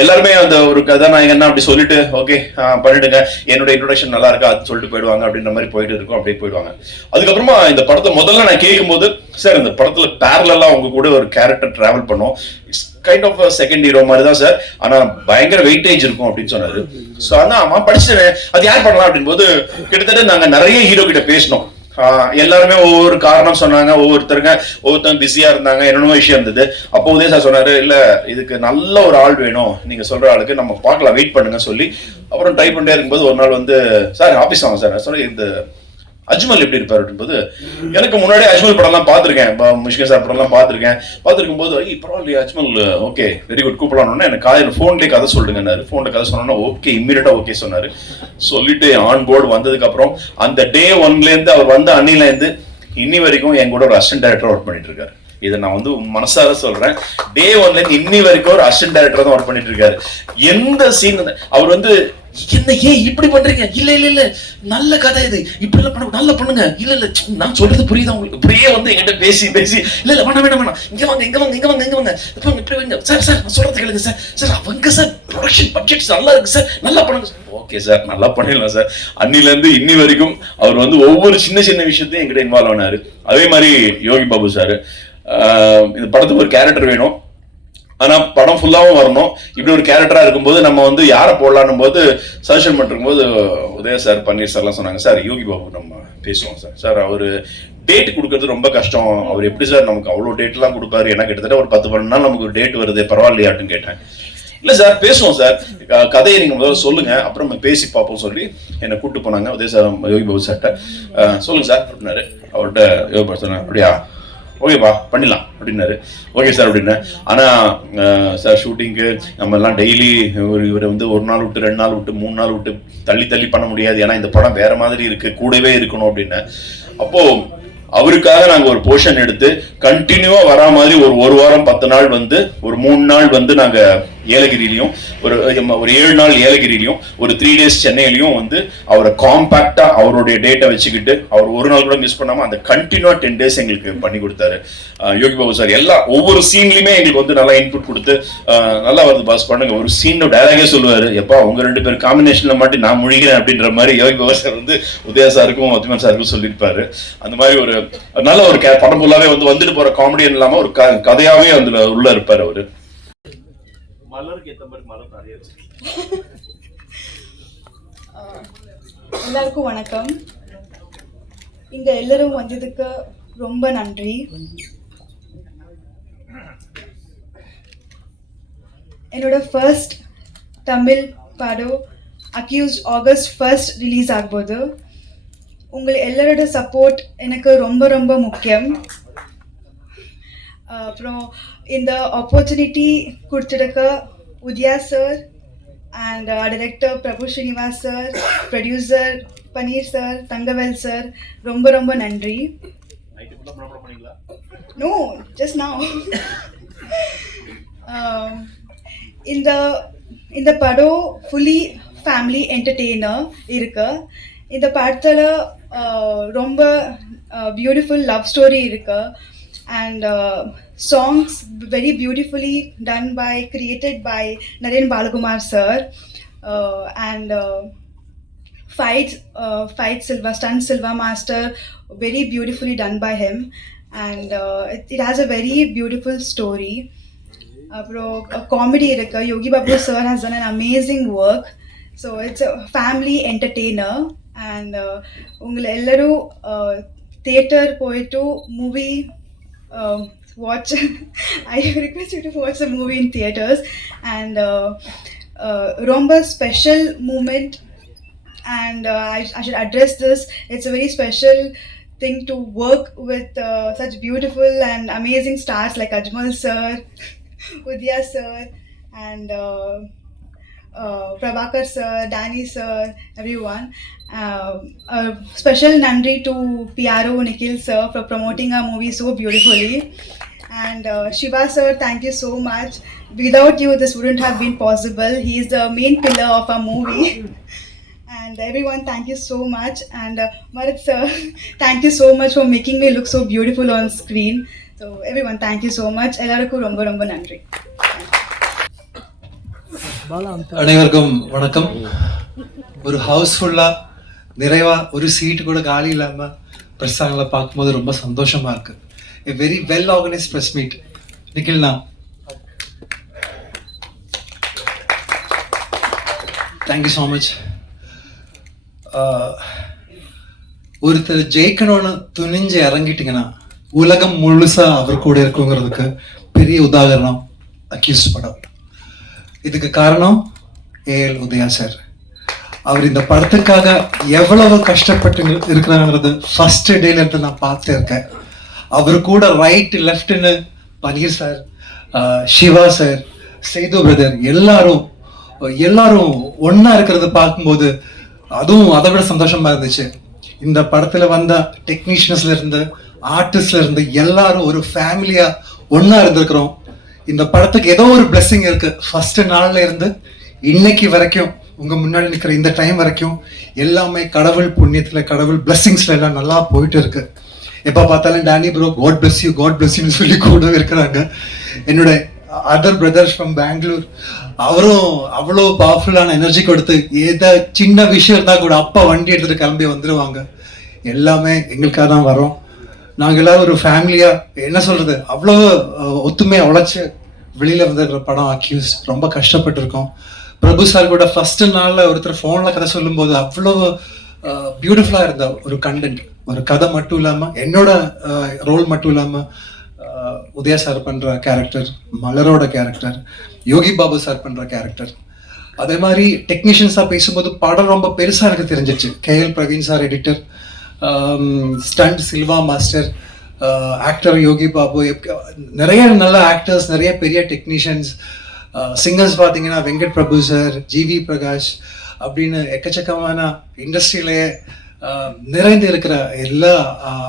எல்லாருமே அந்த ஒரு கதாநாயகன் அப்படி சொல்லிட்டு ஓகே பண்ணிடுங்க, என்னோட இன்ட்ரோடக்ஷன் நல்லா இருக்கா அது சொல்லிட்டு போயிடுவாங்க அப்படின்ற மாதிரி போயிட்டு இருக்கும், அப்படியே போயிடுவாங்க. அதுக்கப்புறமா இந்த படத்தை முதல்ல நான் கேட்கும் போது, சார் இந்த படத்துல பேரலா அவங்க கூட ஒரு கேரக்டர் டிராவல் பண்ணோம், it's kind of second hero மாதிரி தான் சார், ஆனா பயங்கர வெயிட்டேஜ் இருக்கும் அப்படின்னு சொன்னாரு. ஸோ அதான் ஆமா படிச்சுட்டேன், அது யார் பண்ணலாம் அப்படின் போது கிட்டத்தட்ட நாங்க நிறைய ஹீரோ கிட்ட பேசினோம். எல்லாருமே ஒவ்வொரு காரணம் சொன்னாங்க, ஒவ்வொருத்தங்க பிஸியா இருந்தாங்க, என்னென்ன விஷயம் இருந்தது. அப்போ உதய சார் சொன்னாரு, இல்ல இதுக்கு நல்ல ஒரு ஆள் வேணும், நீங்க சொல்ற ஆளுக்கு நம்ம பார்க்கலாம், வெயிட் பண்ணுங்க சொல்லி அப்புறம் ட்ரை பண்ணிட்டே இருக்கும்போது ஒரு நாள் வந்து சார் ஆபீஸ் வாங்க சார், சொன்ன இந்த அஜ்மல் எப்படி இருப்பாரு அப்படின்போது, எனக்கு முன்னாடி அஜ்மல் படம்லாம் பார்த்துருக்கேன், முஷ்கன் சார் படம்லாம் பார்த்துருக்கும் போது பரவாயில்லையா அஜ்மல் ஓகே வெரி குட் கூப்பிடலாம்னு எனக்கு காலையில் ஃபோன்லேயே கதை சொல்லுங்க, ஃபோன்ல கதை சொன்னா ஓகே இம்மீடியட்டா ஓகே சொன்னாரு. சொல்லிட்டு ஆன் போர்டு வந்ததுக்கு அப்புறம் அந்த டே 1லேருந்து அவர் வந்த அன்னிலேருந்து இன்னி வரைக்கும் என் கூட ஒரு அசிஸ்டன்ட் டைரக்டர் ஒர்க் பண்ணிட்டு இருக்காரு. இதை நான் வந்து மனசார சொல்றேன். டே 1லேருந்து இன்னி வரைக்கும் ஒரு அசிஸ்டன்ட் டைரக்டர் தான் ஒர்க் பண்ணிட்டு இருக்காரு. எந்த சீன் அவர் வந்து என்ன ஏன் இப்படி பண்றீங்க, இல்ல இல்ல இல்ல நல்ல கதை இது, இப்படி எல்லாம் பண்ண நல்லா பண்ணுங்க, இல்ல இல்ல நான் சொல்றது புரியுதா உங்களுக்கு, இப்படியே வந்து என்கிட்ட பேசி இல்ல இல்ல வேணாம் இங்க வாங்க இப்படி வாங்க சார் நான் சொல்றது கேளுங்க சார் அவங்க சார் ப்ரொடக்ஷன் பட்ஜெட் நல்லா இருக்கு சார், நல்லா பண்ணுங்க. ஓகே சார் நல்லா பண்ணிடலாம் சார். அன்னில இருந்து இன்னி வரைக்கும் அவர் வந்து ஒவ்வொரு சின்ன சின்ன விஷயத்தையும் என்கிட்ட இன்வால்வ் ஆனாரு. அதே மாதிரி யோகி பாபு சார், இந்த படத்துக்கு ஒரு கேரக்டர் வேணும், ஆனா படம் ஃபுல்லாவும் வரணும், இப்படி ஒரு கேரக்டரா இருக்கும்போது நம்ம வந்து யாரை போடலான்னும் போது சஜஷன் பண்ணிருக்கும் போது உதய சார் பன்னீர் சார்லாம் சொன்னாங்க, சார் யோகி பாபு நம்ம பேசுவோம் சார் அவரு டேட் கொடுக்கறது ரொம்ப கஷ்டம், அவர் எப்படி சார் நமக்கு அவ்வளோ டேட் எல்லாம் கொடுப்பாரு, ஏன்னா கிட்டத்தட்ட ஒரு 10-12 நாள் நமக்கு ஒரு டேட் வருது பரவாயில்லையாட்டுன்னு கேட்டேன். இல்ல சார் பேசுவோம் சார், கதையை நீங்க முதல்ல சொல்லுங்க அப்புறம் நம்ம பேசி பார்ப்போம் சொல்லி என்னை கூப்பிட்டு போனாங்க உதய சார் யோகி பாபு சார்ட்ட. சொல்லுங்க சார் அப்படின்னாரு. அவர்கிட்ட யோகி பாபு சொன்னேன், அப்படியா ஓகேப்பா பண்ணிடலாம் அப்படின்னாரு. ஓகே சார் அப்படின்னு. ஆனா சார் ஷூட்டிங்கு நம்ம எல்லாம் டெய்லி இவரை வந்து 1 நாள் விட்டு 2 நாள் விட்டு 3 நாள் விட்டு தள்ளி பண்ண முடியாது, ஏன்னா இந்த படம் வேற மாதிரி இருக்கு, கூடவே இருக்கணும் அப்படின்னு. அப்போ அவருக்காக நாங்க ஒரு போர்ஷன் எடுத்து கண்டினியூவா வரா மாதிரி ஒரு வாரம் 10 நாள் வந்து ஒரு 3 நாள் வந்து நாங்க ஏலகிரிலையும் ஒரு 7 நாள் ஏலகிரிலையும் ஒரு 3 days சென்னையிலையும் வந்து அவரை காம்பாக்டா அவருடைய டேட்டை வச்சுக்கிட்டு அவர் ஒரு நாள் கூட மிஸ் பண்ணாம அந்த கண்டினியூவா 10 days எங்களுக்கு பண்ணி கொடுத்தாரு யோகி பாபு சார். ஒவ்வொரு சீன்லயுமே எங்களுக்கு வந்து நல்லா இன்புட் கொடுத்து நல்லா வருது பாஸ் பண்ணுங்க. ஒரு சீன் டயலாகே சொல்லுவாரு, எப்பா உங்க 2 பேர் காம்பினேஷன்ல மாட்டி நான் முழிக்கிறேன் அப்படின்ற மாதிரி யோகி பாபு சார் வந்து உதயா சாருக்கும் அத்திமன் சாருக்கும் சொல்லியிருப்பாரு. அந்த மாதிரி ஒரு நல்ல ஒரு படம் ஃபுல்லாவே வந்து வந்துட்டு போற காமெடியன் இல்லாம ஒரு கதையாவே அதுல உள்ள இருப்பாரு அவரு. மலருக்கு ஏத்த மாதிரி மலர் நிறைய எல்லாருக்கும் வணக்கம். இங்க எல்லாரும் வந்ததுக்கு ரொம்ப நன்றி. என்னோட ஃபர்ஸ்ட் தமிழ் படம் அக்யூஸ்ட் ஆகஸ்ட் 1 ரிலீஸ் ஆகும்போது உங்கள் எல்லாரோட சப்போர்ட் எனக்கு ரொம்ப ரொம்ப முக்கியம். அப்புறம் இந்த ஆப்பர்ச்சுனிட்டி கொடுத்துருக்க Udhaya sir and director Prabhu Srinivas sir, producer Panneer sir, Thangavel sir, ரொம்ப ரொம்ப நன்றி. No just now. இந்த படம் ஃபுல்லி ஃபேமிலி என்டர்டெய்னர் இருக்கு. இந்த படத்தில் ரொம்ப பியூட்டிஃபுல் லவ் ஸ்டோரி இருக்கு and songs very beautifully done by created by Naren Balakumar sir and fight Silva, stunt Silva master, very beautifully done by him and it has a very beautiful story. Comedy irukku. Yogi Babu sir has done an amazing work, so it's a family entertainer and ungal ellaru theater poitu movie watch. I request you to watch the movie in theaters and romba special moment and I should address this. It's a very special thing to work with such beautiful and amazing stars like Ajmal sir, Udaya sir and Prabhakar sir, Danny sir, everyone. Special nandri to PRO Nikhil sir for promoting our movie so beautifully and Shiva sir, thank you so much. Without you this wouldn't have been possible. He is the main pillar of our movie. And everyone, thank you so much. And Marat sir, thank you so much for making me look so beautiful on screen. So everyone, thank you so much. Ellarukku romba romba nandri. அனைவருக்கும் வணக்கம். ஒரு ஹவுஸ்ஃபுல்லா நிறைவா ஒரு seat கூட காலி இல்லாம பிரசாங்களை பார்க்கும்போது ரொம்ப சந்தோஷமா இருக்கு. A very well organized press meet. நிக்கில்னா, thank you so much. ஒருத்தர் ஜெயிக்கணும்னு துணிஞ்சு இறங்கிட்டீங்கன்னா உலகம் முழுசா அவர் கூட இருக்குங்கிறதுக்கு பெரிய உதாரணம் அக்யூஸ்ட் படம். இதுக்கு காரணம் ஏஎல் உதயா சார். அவர் இந்த படத்துக்காக எவ்வளவு கஷ்டப்பட்டு இருக்கிறாங்கிறது ஃபர்ஸ்ட் டேல இருந்து நான் பார்த்து இருக்கேன். அவர் கூட ரைட் லெஃப்ட்னு Panneer sir, Siva sir, Sethu brother எல்லாரும் ஒன்னா இருக்கிறத பார்க்கும்போது அதுவும் அதை விட சந்தோஷமா இருந்துச்சு. இந்த படத்துல வந்த டெக்னீஷியன்ஸ்ல இருந்து ஆர்டிஸ்ட்ல இருந்து எல்லாரும் ஒரு ஃபேமிலியா ஒன்னா இருந்திருக்கிறோம். இந்த படத்துக்கு ஏதோ ஒரு பிளெஸிங் இருக்கு. ஃபர்ஸ்ட் நாள்ல இருந்து இன்னைக்கு வரைக்கும் உங்க முன்னாடி நிக்கிற இந்த டைம் வரைக்கும் எல்லாமே கடவுள் புண்ணியத்துல, கடவுள் பிளெஸிங்ஸ்ல எல்லாம் நல்லா போயிட்டு இருக்கு. எப்ப பார்த்தாலும் டேனி ப்ரோ காட் பிளஸ் யூன்னு சொல்லி கூட இருக்கிறாங்க. என்னோட அதர் பிரதர்ஸ் ஃப்ரம் பெங்களூர், அவரும் அவ்வளோ பவர்ஃபுல்லான எனர்ஜி கொடுத்து ஏதோ சின்ன விஷயம் இருந்தா கூட அப்பா வண்டி எடுத்துட்டு கிளம்பி வந்துருவாங்க. எல்லாமே எங்களுக்காக தான் வரோம். நாங்கள் எல்லாரும் ஒரு ஃபேமிலியா என்ன சொல்றது, அவ்வளோ ஒத்துமையா உழைச்சு வெளியில வந்திருக்கிற படம் அக்யூஸ். ரொம்ப கஷ்டப்பட்டு இருக்கோம். பிரபு சார் கூட ஃபர்ஸ்ட் நாள்ல ஒருத்தர் போன்ல கதை சொல்லும் போது அவ்வளவு பியூட்டிஃபுல்லா இருந்த ஒரு கண்டென்ட், ஒரு கதை மட்டும் இல்லாம என்னோட ரோல் மட்டும் இல்லாம உதயா சார் பண்ற கேரக்டர், மலரோட கேரக்டர், யோகி பாபு சார் பண்ற கேரக்டர், அதே மாதிரி டெக்னீஷியன்ஸா பேசும்போது படம் ரொம்ப பெருசா எனக்கு தெரிஞ்சிச்சு. KL Praveen sir editor, stunt Silva master, actor Yogi Babu, நிறைய நல்ல ஆக்டர்ஸ், நிறைய பெரிய டெக்னீஷியன்ஸ், சிங்கர்ஸ் பார்த்தீங்கன்னா வெங்கட் பிரபு சார், ஜிவி பிரகாஷ் அப்படின்னு எக்கச்சக்கமான இண்டஸ்ட்ரியிலேயே நிறைந்து இருக்கிற எல்லா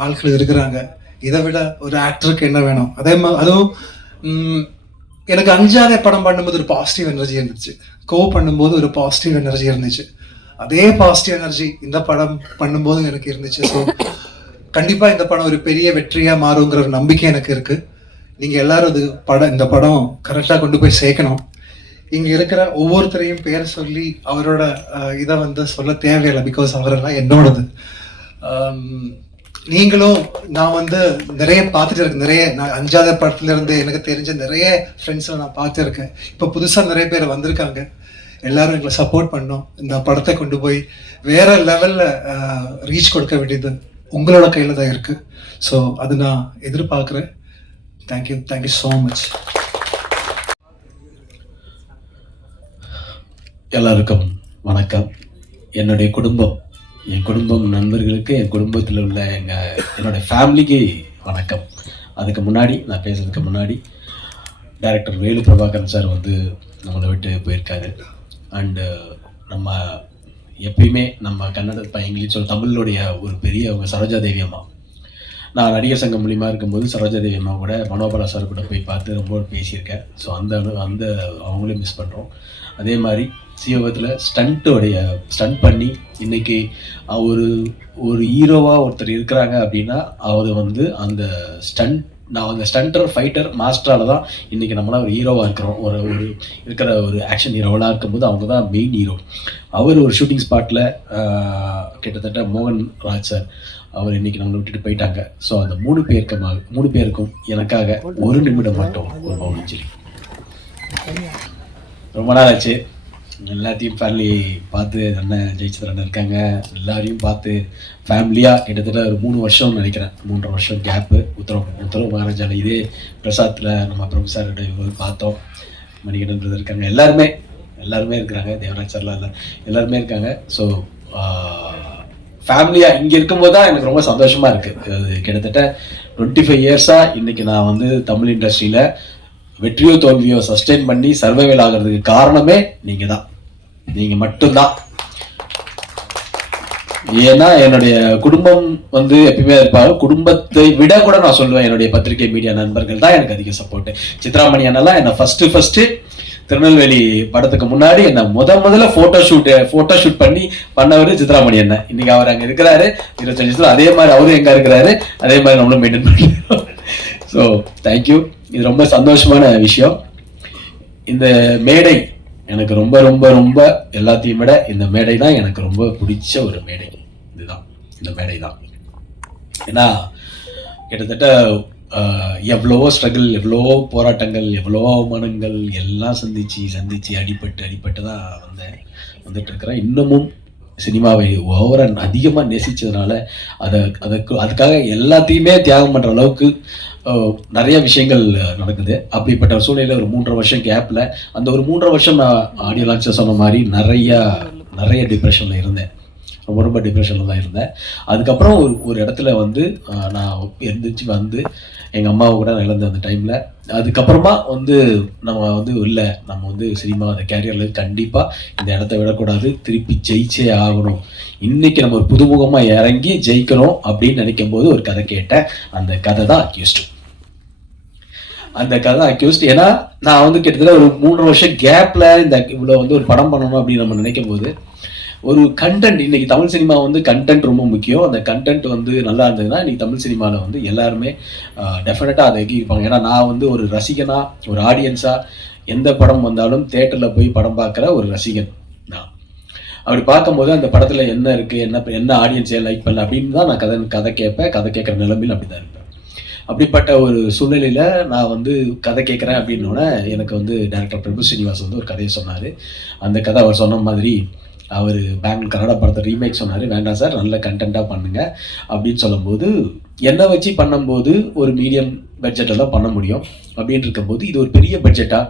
ஆட்களும் இருக்கிறாங்க. இதை விட ஒரு ஆக்டருக்கு என்ன வேணும்? அதே மாதிரி அதுவும் எனக்கு அஞ்சாவது படம் பண்ணும்போது ஒரு பாசிட்டிவ் எனர்ஜி இருந்துச்சு, பண்ணும்போது ஒரு பாசிட்டிவ் எனர்ஜி இருந்துச்சு. அதே பாசிட்டிவ் எனர்ஜி இந்த படம் பண்ணும்போது எனக்கு இருந்துச்சு. ஸோ கண்டிப்பாக இந்த படம் ஒரு பெரிய வெற்றியாக மாறுங்கிற ஒரு நம்பிக்கை எனக்கு இருக்கு. நீங்கள் எல்லாரும் இந்த படம் கரெக்டாக கொண்டு போய் சேர்க்கணும். இங்கே இருக்கிற ஒவ்வொருத்தரையும் பேர் சொல்லி அவரோட இதை சொல்ல தேவையில்லை, பிகாஸ் அவரெல்லாம் என்னோடது. நீங்களும் நான் நிறைய பார்த்துட்டு இருக்கேன். நிறைய நான் 5வது படத்துல இருந்து எனக்கு தெரிஞ்ச நிறைய ஃப்ரெண்ட்ஸை நான் பார்த்துருக்கேன். இப்போ புதுசாக நிறைய பேர் வந்திருக்காங்க. எல்லாரும் எங்களை சப்போர்ட் பண்ணோம். இந்த படத்தை கொண்டு போய் வேற லெவல்ல ரீச் கொடுக்க வேண்டியது உங்களோட கையில தான் இருக்கு. ஸோ அது நான் எதிர்பார்க்குறேன். Thank you so much. எல்லாருக்கும் வணக்கம். என்னுடைய குடும்பம், என் குடும்பம் நண்பர்களுக்கு, என் குடும்பத்தில் உள்ள என்னோடய ஃபேமிலிக்கு வணக்கம். அதுக்கு முன்னாடி நான் பேசுறதுக்கு முன்னாடி டைரக்டர் வேலு பிரபாகரன் சார் நம்மளை விட்டு போயிருக்காரு. அண்டு நம்ம எப்பயுமே நம்ம கன்னட இங்கிலீஷ் தமிழுடைய ஒரு பெரிய அவங்க சரோஜா தேவி அம்மா. நான் நடிகர் சங்கம் மூலிமா இருக்கும்போது சரோஜா தேவி அம்மா கூட மனோபலா சார் கூட போய் பார்த்து ரொம்ப பேசியிருக்கேன். ஸோ அந்த அவங்களையும் மிஸ் பண்ணுறோம். அதே மாதிரி சீவகத்தில் ஸ்டண்ட் பண்ணி இன்னைக்கு ஒரு ஹீரோவாக ஒருத்தர் இருக்கிறாங்க அப்படின்னா அவர் அந்த ஸ்டண்டர் ஃபைட்டர் மாஸ்டரால தான் இன்றைக்கி நம்மளாம் ஒரு ஹீரோவாக இருக்கிறோம். ஒரு இருக்கிற ஒரு ஆக்ஷன் ஹீரோவெலாம் இருக்கும்போது அவங்க தான் மெயின் ஹீரோ. அவர் ஒரு ஷூட்டிங் ஸ்பாட்டில் கிட்டத்தட்ட மோகன் ராஜ் சார் அவர் இன்றைக்கி நம்மளை விட்டுட்டு போயிட்டாங்க. ஸோ அந்த 3 பேருக்கும் எனக்காக ஒரு நிமிடம் மட்டும் ஒரு மௌனஞ்சலி. ரொம்ப நாள் ஆச்சு. எல்லாத்தையும் ஃபேமிலி பார்த்து அண்ணன் ஜெயிச்சந்திரன் இருக்காங்க, எல்லாரையும் பார்த்து ஃபேமிலியாக கிட்டத்தட்ட ஒரு 3 வருஷம் நினைக்கிறேன், 3.5 வருஷம் கேப்பு. உத்தரவு மகாராஜாவில் இதே பிரசாத்தில் நம்ம பிரபு சார்கிட்ட பார்த்தோம். மணிகண்டன் பிரதர் இருக்காங்க, எல்லாருமே இருக்கிறாங்க, தேவராஜ் சார்லாம் எல்லாருமே இருக்காங்க. ஸோ ஃபேமிலியாக இங்கே இருக்கும்போது தான் எனக்கு ரொம்ப சந்தோஷமாக இருக்குது. அது கிட்டத்தட்ட 25 இயர்ஸாக இன்றைக்கி நான் தமிழ் இண்டஸ்ட்ரியில் வெற்றியோ தோல்வியோ சஸ்டெயின் பண்ணி சர்வைவல் ஆகிறதுக்கு காரணமே நீங்கள் மட்டும்தான். ஏன்னா என்னுடைய குடும்பம் எப்பயுமே இருப்பாங்க. குடும்பத்தை விட கூட நான் சொல்லுவேன், என்னுடைய பத்திரிகை மீடியா நண்பர்கள் தான் எனக்கு அதிக சப்போர்ட். சித்ராமணி அண்ணெல்லாம் என்னை ஃபர்ஸ்ட் திருநெல்வேலி படத்துக்கு முன்னாடி என்ன முதல்ல போட்டோ ஷூட் பண்ணவர் சித்ராமணி அண்ணன். இன்னைக்கு அவர் அங்கே இருக்கிறாரு 25 வருஷத்துல. அதே மாதிரி அவரும் எங்க இருக்கிறாரு, அதே மாதிரி நம்மளும் மெயின்டைன் பண்ணிக்கிறோம். So thank you. இது ரொம்ப சந்தோஷமான விஷயம். இந்த மேடை எனக்கு ரொம்ப ரொம்ப ரொம்ப எல்லாத்தையும் விட இந்த மேடை தான் எனக்கு ரொம்ப பிடிச்ச ஒரு மேடை. இந்த மேடை தான். ஏன்னா கிட்டத்தட்ட எவ்வளவோ ஸ்ட்ரகிள், எவ்வளவோ போராட்டங்கள், எவ்வளவோ அவமானங்கள் எல்லாம் சந்திச்சு அடிபட்டு தான் வந்துட்டு இருக்கிறேன். இன்னமும் சினிமாவை அதிகமாக நேசித்ததுனால அதுக்காக எல்லாத்தையுமே தியாகம் பண்ணுற அளவுக்கு நிறைய விஷயங்கள் நடக்குது. அப்படிப்பட்ட சூழ்நிலையில் ஒரு 3.5 வருஷம் கேப்பில் அந்த ஒரு 3.5 வருஷம் நான் ஆடியோ லான்ச்சில் சொன்ன மாதிரி நிறைய டிப்ரெஷனில் இருந்தேன். ரொம்ப டிப்ரெஷனில் தான் இருந்தேன். அதுக்கப்புறம் ஒரு இடத்துல நான் எந்திரிச்சு எங்கள் அம்மாவை கூட நான் இழந்த அந்த டைமில் அதுக்கப்புறமா நம்ம இல்லை நம்ம சினிமா அந்த கேரியரில் கண்டிப்பாக இந்த இடத்த விடக்கூடாது, திருப்பி ஜெயிச்சே ஆகணும், இன்னைக்கு நம்ம ஒரு புதுமுகமாக இறங்கி ஜெயிக்கணும் அப்படின்னு நினைக்கும் போது ஒரு கதை கேட்டேன். அந்த கதை தான் அக்யூஸ்ட். ஏன்னா நான் கிட்டத்தட்ட ஒரு 3 வருஷம் கேப்ல இந்த இவ்வளோ ஒரு படம் பண்ணணும் அப்படின்னு நம்ம நினைக்கும் போது ஒரு கண்டென்ட், இன்னைக்கு தமிழ் சினிமா கண்டென்ட் ரொம்ப முக்கியம். அந்த கண்டென்ட் நல்லா இருந்ததுன்னா இன்னைக்கு தமிழ் சினிமாவில் எல்லாருமே டெஃபினட்டாக அதை எங்கிருப்பாங்க. ஏன்னா நான் ஒரு ரசிகனா, ஒரு ஆடியன்ஸா எந்த படம் வந்தாலும் தேட்டரில் போய் படம் பார்க்குற ஒரு ரசிகன் நான். அப்படி பார்க்கும்போது அந்த படத்தில் என்ன இருக்குது, என்ன ஆடியன்ஸை லைக் பண்ணல அப்படின்னு தான் நான் கதை கேட்குற நிலைமையில் அப்படி தான் இருப்பேன். அப்படிப்பட்ட ஒரு சூழ்நிலையில் நான் கதை கேட்குறேன் அப்படின்னோடனே எனக்கு டைரக்டர் பிரபு ஸ்ரீனிவாஸ் ஒரு கதையை சொன்னார். அந்த கதை அவர் சொன்ன மாதிரி அவர் பெங்களூர் கன்னடா படத்தை ரீமேக் சொன்னார். வேண்டாம் சார், நல்ல கண்டென்ட்டாக பண்ணுங்க அப்படின்னு சொல்லும்போது என்னை வச்சு பண்ணும்போது ஒரு மீடியம் பட்ஜெட்டில் தான் பண்ண முடியும். அப்படின்னு இருக்கும்போது இது ஒரு பெரிய பட்ஜெட்டாக,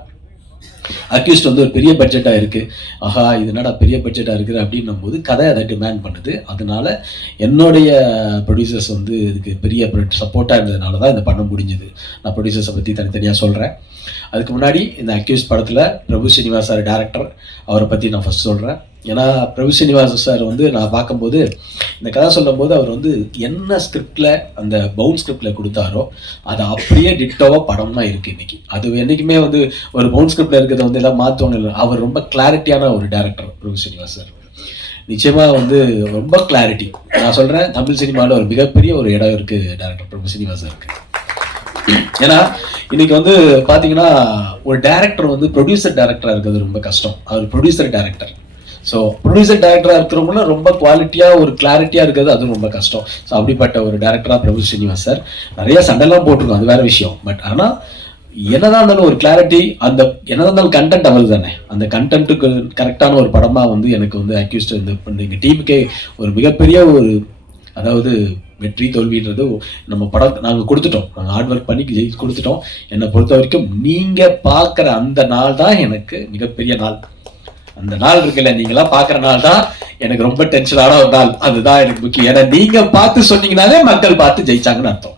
அக்யூஸ்ட் ஒரு பெரிய பட்ஜெட்டாக இருக்குது. ஆஹா, இது என்னடா பெரிய பட்ஜெட்டாக இருக்குது அப்படின்னும் போது கதை அதை டிமாண்ட் பண்ணுது. அதனால என்னுடைய ப்ரொடியூசர்ஸ் இதுக்கு பெரிய சப்போர்ட்டாக இருந்ததுனால தான் இதை பண்ண முடிஞ்சுது. நான் ப்ரொடியூசர்ஸை பற்றி தனித்தனியாக சொல்கிறேன். அதுக்கு முன்னாடி இந்த அக்யூஸ்ட் படத்தில் பிரபு ஸ்ரீனிவாஸ் சார் டைரக்டர், அவரை பற்றி நான் ஃபஸ்ட் சொல்கிறேன். ஏன்னா பிரபு ஸ்ரீனிவாச சார் வந்து நான் பார்க்கும்போது இந்த கதை சொல்லும் போது அவர் வந்து என்ன ஸ்கிரிப்டில் அந்த பவுன் ஸ்கிரிப்டில் கொடுத்தாரோ அது அப்படியே டிட்டோவாக படம்னா இருக்குது இன்னைக்கு. அது என்றைக்குமே வந்து ஒரு பவுன் ஸ்கிரிப்டில் இருக்கிறத வந்து எல்லாம் மாற்றுவாங்க இல்லை. அவர் ரொம்ப கிளாரிட்டியான ஒரு டேரக்டர் பிரபு ஸ்ரீனிவாஸ் சார். நிச்சயமாக வந்து ரொம்ப கிளாரிட்டி. நான் சொல்கிறேன், தமிழ் சினிமாவில் ஒரு மிகப்பெரிய ஒரு இடம் இருக்குது டேரக்டர் பிரபு ஸ்ரீனிவாஸ் சாருக்கு. ஏன்னா இன்னைக்கு வந்து பார்த்தீங்கன்னா ஒரு டேரக்டர் வந்து ப்ரொடியூசர் டேரக்டராக இருக்கிறது ரொம்ப கஷ்டம். அவர் ப்ரொடியூசர் டேரக்டர். ஸோ ப்ரொடியூசர் டேரக்டராக இருக்கிறவங்களும் ரொம்ப குவாலிட்டியாக ஒரு கிளாரிட்டியாக இருக்கிறது அதுவும் ரொம்ப கஷ்டம். ஸோ அப்படிப்பட்ட ஒரு டேரக்டராக பிரபு ஸ்ரீனிவாஸ் சார். நிறைய சண்டைலாம் போட்டிருக்கோம், அது வேற விஷயம். பட் ஆனால் என்னதான் இருந்தாலும் ஒரு கிளாரிட்டி, அந்த என்னதான் இருந்தாலும் கண்டென்ட் அவள் தானே, அந்த கண்டென்ட்டுக்கு கரெக்டான ஒரு படமாக வந்து எனக்கு வந்து அக்யூஸ்ட் வந்து எங்கள் டீமுக்கே ஒரு மிகப்பெரிய ஒரு, அதாவது வெற்றி தோல்வின்றது நம்ம படம் நாங்கள் கொடுத்துட்டோம், நாங்கள் ஹார்ட் ஒர்க் பண்ணி கொடுத்துட்டோம். என்னை பொறுத்த வரைக்கும் நீங்கள் பார்க்குற அந்த நாள் தான் எனக்கு மிகப்பெரிய நாள். அந்த நாள் இருக்குல்ல, நீங்களாம் பார்க்குற நாள் தான் எனக்கு ரொம்ப டென்ஷனான ஒரு நாள். அதுதான் எனக்கு முக்கியம். ஏன்னா நீங்கள் பார்த்து சொன்னீங்கனாலே மக்கள் பார்த்து ஜெயிச்சாங்கன்னு அர்த்தம்.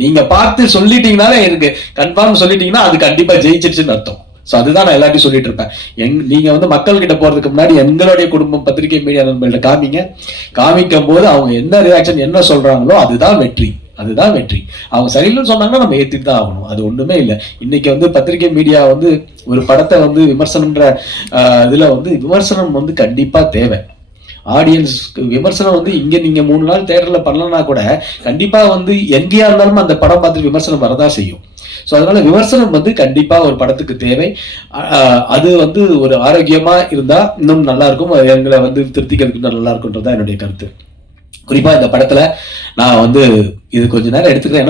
நீங்க பார்த்து சொல்லிட்டீங்கனாலே எனக்கு கன்ஃபார்ம் சொல்லிட்டீங்கன்னா அது கண்டிப்பா ஜெயிச்சிருச்சுன்னு அர்த்தம். ஸோ அதுதான் நான் எல்லாத்தையும் சொல்லிட்டு இருப்பேன். நீங்க வந்து மக்கள் கிட்ட போறதுக்கு முன்னாடி எங்களுடைய குடும்பம் பத்திரிகை மீடியா நண்பர்கள்ட்ட காமிக்கும் போது அவங்க என்ன ரியாக்ஷன் என்ன சொல்றாங்களோ அதுதான் வெற்றி. அதுதான் வெற்றி. அவங்க சரியில்லைன்னு சொன்னாங்கன்னா நம்ம ஏற்றிட்டு தான் ஆகணும். அது ஒண்ணுமே இல்லை. இன்னைக்கு வந்து பத்திரிகை மீடியா வந்து ஒரு படத்தை வந்து விமர்சனம்ன்ற இதுல வந்து விமர்சனம் வந்து கண்டிப்பா தேவை. ஆடியன்ஸ் விமர்சனம் வந்து இங்க நீங்க 3 நாள் தேட்டர்ல பண்ணலன்னா கூட கண்டிப்பா வந்து எங்கேயா இருந்தாலும் அந்த படம் பார்த்து விமர்சனம் வரதான் செய்யும். ஸோ அதனால விமர்சனம் வந்து கண்டிப்பா ஒரு படத்துக்கு தேவை. அது வந்து ஒரு ஆரோக்கியமா இருந்தா இன்னும் நல்லா இருக்கும். எங்களை வந்து திருப்திக்கிறதுக்கு நல்லா இருக்கும்ன்றதான் என்னுடைய கருத்து. குறிப்பா இந்த படத்துல நான் வந்து இது கொஞ்ச நேரம் எடுத்துக்கிறேன்.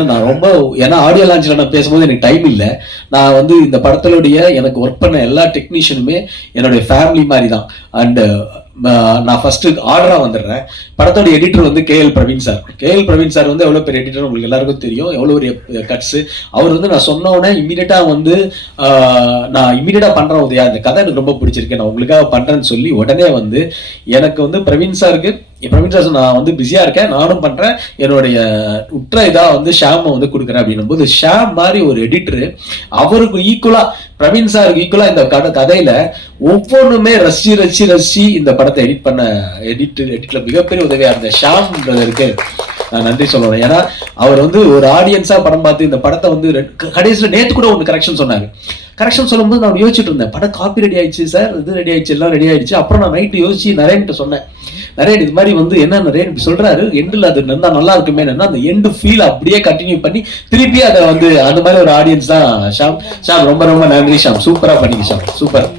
ஏன்னா ஆடியோ லான்ச்சில் நான் பேசும்போது எனக்கு டைம் இல்லை. நான் வந்து இந்த படத்தினுடைய எனக்கு ஒர்க் பண்ண எல்லா டெக்னீஷியனுமே என்னுடைய ஃபேமிலி மாதிரி தான். அண்டு நான் ஃபர்ஸ்ட் ஆர்டரா வந்துடுறேன். படத்தோட எடிட்டர் வந்து கேஎல் பிரவீன் சார் வந்து எவ்வளவு பெரிய எடிட்டர் உங்களுக்கு எல்லாருக்கும் தெரியும். எவ்வளவு ஒரு கட்ஸ் அவர் வந்து நான் சொன்ன உடனே இமீடியட்டா வந்து நான் இமீடியட்டா பண்றேன் உதயா, இந்த கதை எனக்கு ரொம்ப பிடிச்சிருக்கு, நான் உங்களுக்காக பண்றேன்னு சொல்லி உடனே வந்து எனக்கு வந்து பிரவீன் சார் நான் வந்து பிஸியா இருக்கேன், நானும் பண்றேன், என்னுடைய உற்ற இதா வந்து ஷாமை வந்து கொடுக்குறேன் அப்படின்னும் போது ஷாம் மாதிரி ஒரு எடிட்டர் அவருக்கு ஈக்குவலா பிரவீன் சாருக்கு ஈக்குவலா இந்த கதையில ஒவ்வொன்றுமே ரசி இந்த படத்தை எடிட்ல மிகப்பெரிய உதவியா இருந்த ஷாம் பிரதருக்கு நான் நன்றி சொல்லணும். ஏன்னா அவர் வந்து ஒரு ஆடியன்ஸா படம் பார்த்து இந்த படத்தை வந்து கடைசியில் நேற்று கூட ஒன்று கரெக்ஷன் சொன்னாரு. கரெக்ஷன் சொல்லும்போது நான் யோசிச்சுட்டு இருந்தேன், படம் காப்பி ரெடி ஆயிடுச்சு சார், இது ரெடி ஆயிடுச்சு, எல்லாம் ரெடி ஆயிடுச்சு. அப்புறம் நான் நைட்டு யோசிச்சு நரேன்கிட்ட சொன்னேன், நரேன் இது மாதிரி வந்து என்ன நரேன் சொல்றாரு எண்டில் அது நல்லா இருக்குமே, அந்த எண்டு ஃபீல் அப்படியே கண்டினியூ பண்ணி திருப்பி அதை வந்து அந்த மாதிரி ஒரு ஆடியன்ஸ் தான் ஷாம். ரொம்ப ரொம்ப நன்றி ஷாம், சூப்பரா பண்ணீங்க ஷாம், சூப்பர்.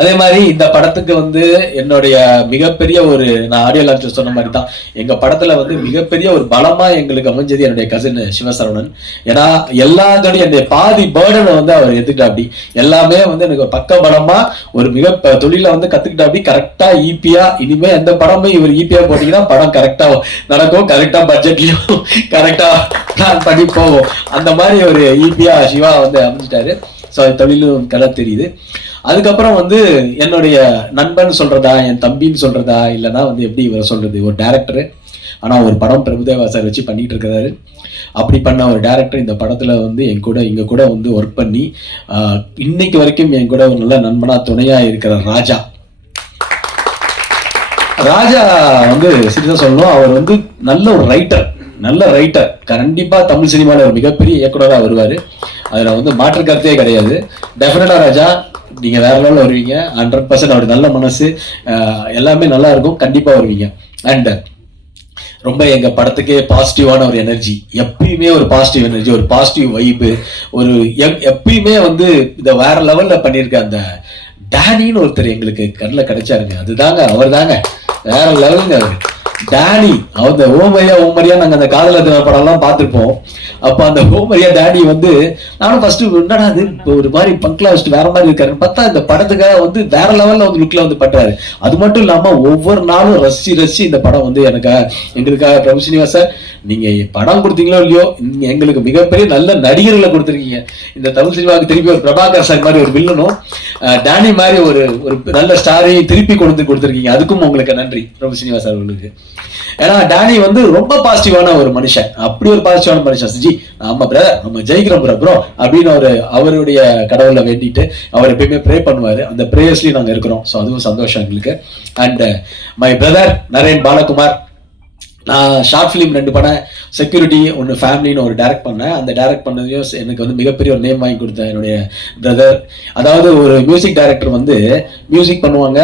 அதே மாதிரி இந்த படத்துக்கு வந்து என்னுடைய மிகப்பெரிய ஒரு, நான் ஆடியோ லான்ச் சொன்ன மாதிரி தான் எங்க படத்துல வந்து மிகப்பெரிய ஒரு பலமா எங்களுக்கு அமைஞ்சது என்னுடைய கசின் சிவசரவணன். ஏன்னா எல்லாத்தோடையும் என்னுடைய பாதி பேர்டனை வந்து அவர் எடுத்துக்கிட்டாப்படி, எல்லாமே வந்து எனக்கு பக்க பலமா ஒரு மிக தொழில வந்து கத்துக்கிட்டாப்படி, கரெக்டா ஈபியா. இனிமே எந்த படமும் இவர் ஈபியா போட்டீங்கன்னா படம் கரெக்டா நடக்கும், கரெக்டா பட்ஜெட்லயும் கரெக்டா பிளான் பண்ணி போகும். அந்த மாதிரி ஒரு ஈபியா சிவா வந்து அமைஞ்சிட்டாரு. ஸோ தொழிலும் கலை தெரியுது. அதுக்கப்புறம் வந்து என்னுடைய நண்பன் சொல்றதா, என் தம்பின்னு சொல்றதா, இல்லைன்னா வந்து எப்படி இவரை சொல்றது, ஒரு டேரக்டரு ஆனா ஒரு படம் பிரபுதேவா சார் வச்சு பண்ணிட்டு இருக்கிறாரு. அப்படி பண்ண ஒரு டேரக்டர் இந்த படத்துல வந்து இங்க கூட வந்து ஒர்க் பண்ணி இன்னைக்கு வரைக்கும் என் கூட ஒரு நல்ல நண்பனா துணையா இருக்கிற ராஜா வந்து சீரியஸா சொல்லணும், அவர் வந்து நல்ல ஒரு ரைட்டர், கண்டிப்பா தமிழ் சினிமாவில் ஒரு மிகப்பெரிய இயக்குனராக வருவாரு. அதுல வந்து மாற்று கருத்தே கிடையாது. டெஃபினட்டா ராஜா நீங்க வேற லெவலில் வருவீங்க. 100% அவருடைய நல்ல மனசு எல்லாமே நல்லா இருக்கும், கண்டிப்பா வருவீங்க. அண்ட் ரொம்ப எங்க படத்துக்கே பாசிட்டிவான ஒரு எனர்ஜி, எப்பயுமே ஒரு பாசிட்டிவ் எனர்ஜி, ஒரு பாசிட்டிவ் வைப்பு, ஒரு எப்பயுமே வந்து இதை வேற லெவல்ல பண்ணியிருக்க அந்த டேனின்னு ஒருத்தர் எங்களுக்கு கண்ணில் கிடைச்சாருங்க. அதுதாங்க அவர் தாங்க வேற லெவலுங்க அவரு டேனி. அந்த ஓமரியா நாங்க அந்த காதல படம் எல்லாம் பார்த்திருப்போம். அப்ப அந்த ஓமரியா டேனி வந்து நானும் ஃபர்ஸ்ட் என்னடா அது ஒரு மாதிரி பங்க்ல வச்சுட்டு வேற மாதிரி இருக்காருன்னு பார்த்தா இந்த படத்துக்காக வந்து வேற லெவல்ல வந்து லுக்ல வந்து பண்றாரு. அது மட்டும் இல்லாம ஒவ்வொரு நாளும் ரசி இந்த படம் வந்து எங்களுக்காக பிரபு ஸ்ரீனிவாஸ் சார் நீங்க படம் கொடுத்தீங்களோ இல்லையோ, எங்களுக்கு மிகப்பெரிய நல்ல நடிகர்களை கொடுத்துருக்கீங்க. இந்த தமிழ் சினிமாவுக்கு திருப்பி ஒரு பிரபாகர் சார் மாதிரி ஒரு வில்லனும் டேனி மாதிரி ஒரு நல்ல ஸ்டாரையும் திருப்பி கொடுத்துருக்கீங்க. அதுக்கும் உங்களுக்கு நன்றி பிரபு ஸ்ரீனிவாஸ் சார் உங்களுக்கு. ஏன்னா டேனி வந்து ரொம்ப பாசிட்டிவான ஒரு மனுஷன், அப்படி ஒரு பாசிட்டிவான மனுஷன். ஜி நம்ம பிரதர் நம்ம ஜெயிக்கிறோம் ப்ரோ அப்படின்னு அவருடைய கடவுளை வேண்டிட்டு அவர் எப்பயுமே ப்ரே பண்ணுவாரு. அந்த ப்ரேயர்ஸ்லயும் நாங்க இருக்கிறோம். ஸோ அதுவும் சந்தோஷம் எங்களுக்கு. And my brother Naren Balakumar, நான் ஷார்ட் ஃபிலிம் 2 படம், செக்யூரிட்டி ஒன்று, ஃபேமிலின்னு ஒரு டைரக்ட் பண்ணேன். அந்த டைரக்ட் பண்ணதையும் எனக்கு வந்து மிகப்பெரிய ஒரு நேம் வாங்கி கொடுத்த என்னுடைய பிரதர். அதாவது ஒரு மியூசிக் டைரக்டர் வந்து மியூசிக் பண்ணுவாங்க,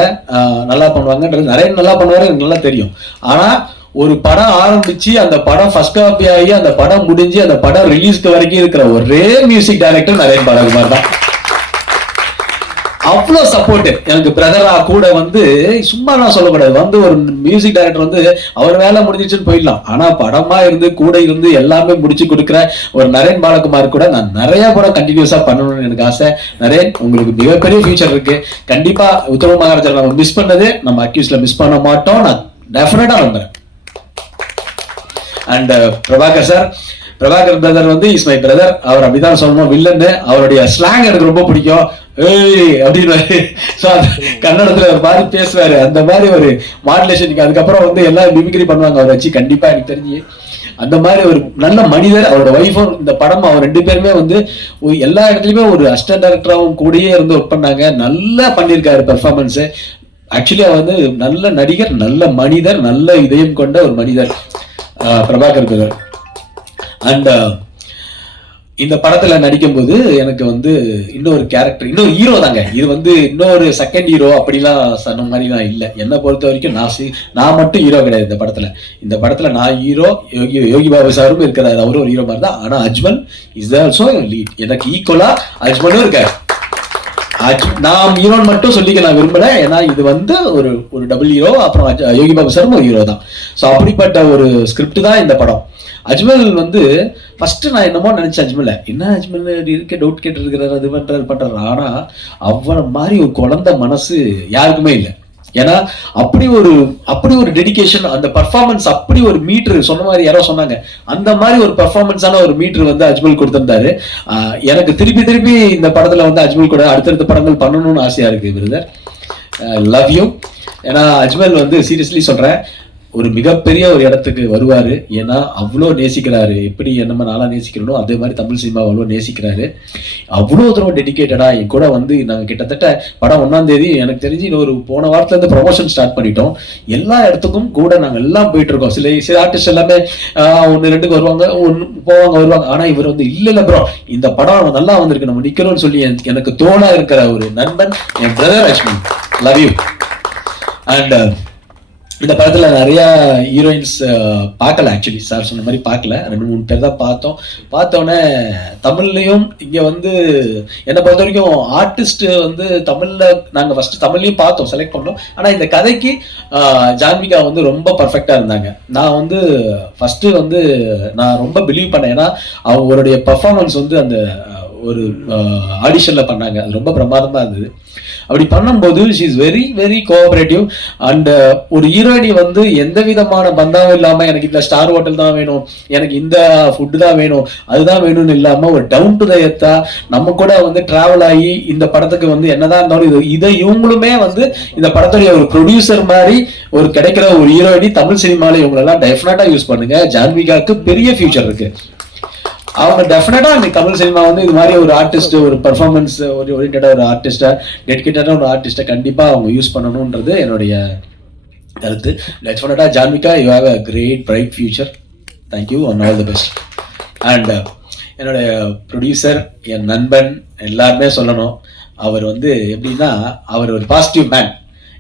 நல்லா பண்ணுவாங்கன்றது நிறைய நல்லா பண்ணுவாரு, எனக்கு நல்லா தெரியும். ஆனால் ஒரு படம் ஆரம்பிச்சு அந்த படம் ஃபர்ஸ்ட் காப்பி ஆகி அந்த படம் முடிஞ்சு அந்த படம் ரிலீஸ்க்கு வரைக்கும் இருக்கிற ஒரே மியூசிக் டைரக்டர் நரேன் பாலகுமார் தான். அவ்வளோ சப்போர்ட் எனக்கு பிரதரா கூட வந்து சும்மா நான் சொல்லக்கூடாது. வந்து ஒரு மியூசிக் டைரக்டர் வந்து அவர் வேலை முடிஞ்சிச்சுன்னு போயிடலாம், ஆனா படமா இருந்து கூட இருந்து எல்லாமே முடிச்சு கொடுக்குற ஒரு நரேன் பாலகுமார் கூட நான் நிறைய படம் கண்டினியூஸா பண்ணணும்னு எனக்கு ஆசை. நரேன், உங்களுக்கு மிகப்பெரிய ஃபியூச்சர் இருக்கு. கண்டிப்பா உத்தம மகாராஜா நம்ம மிஸ் பண்ணது நம்ம அக்யூஸ்ல மிஸ் பண்ண மாட்டோம், நான் டெஃபினட்டா நம்புறேன். And Prabhakar sir, Prabhakar brother வந்து இஸ் மை பிரதர். அவர் அப்படிதான் சொல்லணும், வில்லன்னு. அவருடைய ஸ்லாங் எனக்கு ரொம்ப பிடிக்கும். ஏய் அப்படின்னு கன்னடத்துல ஒரு மாதிரி பேசுவாரு, அந்த மாதிரி ஒரு மாடுலேஷனுக்கு. அதுக்கப்புறம் வந்து எல்லாம் மிமிக்ரி பண்ணுவாங்க அவரை வச்சு. கண்டிப்பா எனக்கு தெரிஞ்சு அந்த மாதிரி ஒரு நல்ல மனிதர். அவரோட ஒய்ஃபும் இந்த படம் அவர் 2 பேருமே வந்து எல்லா இடத்துலயுமே ஒரு அசிஸ்டன்ட் டைரக்டராகவும் கூடயே இருந்து ஒர்க் பண்ணாங்க. நல்லா பண்ணியிருக்காரு பெர்ஃபார்மன்ஸ். ஆக்சுவலி அவர் வந்து நல்ல நடிகர், நல்ல மனிதர், நல்ல இதயம் கொண்ட ஒரு மனிதர் பிரபாகர் பிரதர். அண்ட் இந்த படத்துல நடிக்கும்போது எனக்கு வந்து இன்னொரு கேரக்டர், இன்னொரு ஹீரோ தாங்க. இது வந்து இன்னொரு செகண்ட் ஹீரோ அப்படிலாம் சொன்ன மாதிரிலாம் இல்லை. என்னை பொறுத்த வரைக்கும் நான் மட்டும் ஹீரோ கிடையாது இந்த படத்துல. இந்த படத்துல நான் ஹீரோ, யோகி பாபு சாரும் இருக்கிறாரு, அவரும் ஒரு ஹீரோ மாதிரி தான். ஆனா அஜ்மல் இஸ் ஆல்சோ லீட். எனக்கு ஈக்குவலா அஜ்மலும் இருக்காரு. நான் ஹீரோன்னு மட்டும் சொல்லிக்க நான் விரும்பல, ஏன்னா இது வந்து ஒரு டபுள் ஹீரோ, அப்புறம் யோகி பாபு சாரும் ஒரு ஹீரோ தான். ஸோ அப்படிப்பட்ட ஒரு ஸ்கிரிப்ட் தான் இந்த படம். அஜ்மல் வந்து ஃபர்ஸ்ட் நான் என்னமோ நினைச்சேன், அஜ்மல் என்ன அஜ்மல் இருக்க டவுட் கேட்டு இருக்கிறாரு, அது பண்றாரு. ஆனா அவன மாதிரி ஒரு குழந்தை மனசு யாருக்குமே இல்லை. ஏன்னா அப்படி ஒரு டெடிகேஷன், அந்த பர்ஃபார்மன்ஸ் அப்படி ஒரு மீட்டர், சொன்ன மாதிரி யாரோ சொன்னாங்க, அந்த மாதிரி ஒரு பர்ஃபார்மன்ஸான ஒரு மீட்டர் வந்து அஜ்மல் கொடுத்திருந்தாரு. எனக்கு திருப்பி இந்த படத்துல வந்து அஜ்மல் கூட அடுத்தடுத்த படங்கள் பண்ணணும்னு ஆசையா இருக்கு பிரதர். Love you. ஏன்னா அஜ்மல் வந்து சீரியஸ்லி சொல்றேன், ஒரு மிகப்பெரிய ஒரு இடத்துக்கு வருவாரு. ஏன்னா அவ்வளோ நேசிக்கிறாரு. எப்படி என்னமா நாளா நேசிக்கிறோம் அதே மாதிரி தமிழ் சினிமா அவ்வளோ நேசிக்கிறாரு. அவ்வளோ தூரம் டெடிகேட்டடா என் கூட வந்து நாங்கள் கிட்டத்தட்ட படம் 1ஆம் தேதி எனக்கு தெரிஞ்சு இன்னொரு போன வாரத்துல இருந்து ப்ரொமோஷன் ஸ்டார்ட் பண்ணிட்டோம். எல்லா இடத்துக்கும் கூட நாங்கள் எல்லாம் போயிட்டு இருக்கோம். சில ஆர்டிஸ்ட் எல்லாமே 1-2க்கு வருவாங்க, வருவாங்க. ஆனா இவர் வந்து இல்ல ப்ரோ, இந்த படம் நல்லா வந்திருக்கு, நம்ம நிக்கிறோம்னு சொல்லி எனக்கு தோணா இருக்கிற ஒரு நண்பன் என் brother Ajmal. Love you. And இந்த படத்துல நிறைய ஹீரோயின்ஸ் பார்க்கல. ஆக்சுவலி சார் சொன்ன மாதிரி பார்க்கல, 2-3 பேர் தான் பார்த்தோம். பார்த்தோன்னே தமிழ்லையும் இங்க வந்து என்னை பொறுத்த வரைக்கும் ஆர்டிஸ்ட் வந்து தமிழ்ல நாங்க ஃபர்ஸ்ட் தமிழ்லையும் பார்த்தோம், செலக்ட் பண்ணோம். ஆனா இந்த கதைக்கு ஜான்விகா வந்து ரொம்ப பர்ஃபெக்டா இருந்தாங்க. நான் வந்து ஃபர்ஸ்ட் வந்து நான் ரொம்ப பிலீவ் பண்ணேன். ஏன்னா அவங்களுடைய பர்ஃபார்மன்ஸ் வந்து அந்த ஒரு ஆடிஷன்ல பண்ணாங்க, அது ரொம்ப பிரமாதமா இருந்தது. அப்படி பண்ணும்போது she is very very cooperative. And ஒரு ஹீரோயினி வந்து எந்த விதமான பந்தாவும் இல்லாம எனக்கு இந்த ஸ்டார் ஹோட்டல் தான் வேணும், எனக்கு இந்த ஃபுட்டு தான் வேணும், அதுதான் வேணும்னு இல்லாம ஒரு டவுன் டு த எர்த்தா நம்ம கூட வந்து டிராவல் ஆகி இந்த படத்துக்கு வந்து என்னதான் இருந்தாலும் இதை இவங்களுமே வந்து இந்த படத்துடைய ஒரு ப்ரொடியூசர் மாதிரி ஒரு கிடைக்கிற ஒரு ஹீரோயினி தமிழ் சினிமால இவங்களெல்லாம் டெஃபினட்டா யூஸ் பண்ணுங்க. ஜான்விகாவுக்கு பெரிய ஃபியூச்சர் இருக்கு. அவங்க டெஃபினட்டா இந்த தமிழ் சினிமா வந்து இது மாதிரி ஒரு ஆர்டிஸ்ட், ஒரு பெர்ஃபார்மன்ஸ் ஓரியன்டா ஒரு ஆர்டிஸ்டா, டெடிகேட்டடா ஒரு ஆர்டிஸ்டா கண்டிப்பா அவங்க யூஸ் பண்ணணும்ன்றது என்னுடைய கருத்து. டெஃபினட்டா Janvika, you have a great bright future. Thank you and all the best. And என்னுடைய ப்ரொடியூசர், என் நண்பன், எல்லாருமே சொல்லணும், அவர் வந்து எப்படின்னா அவர் ஒரு பாசிட்டிவ் மேன்.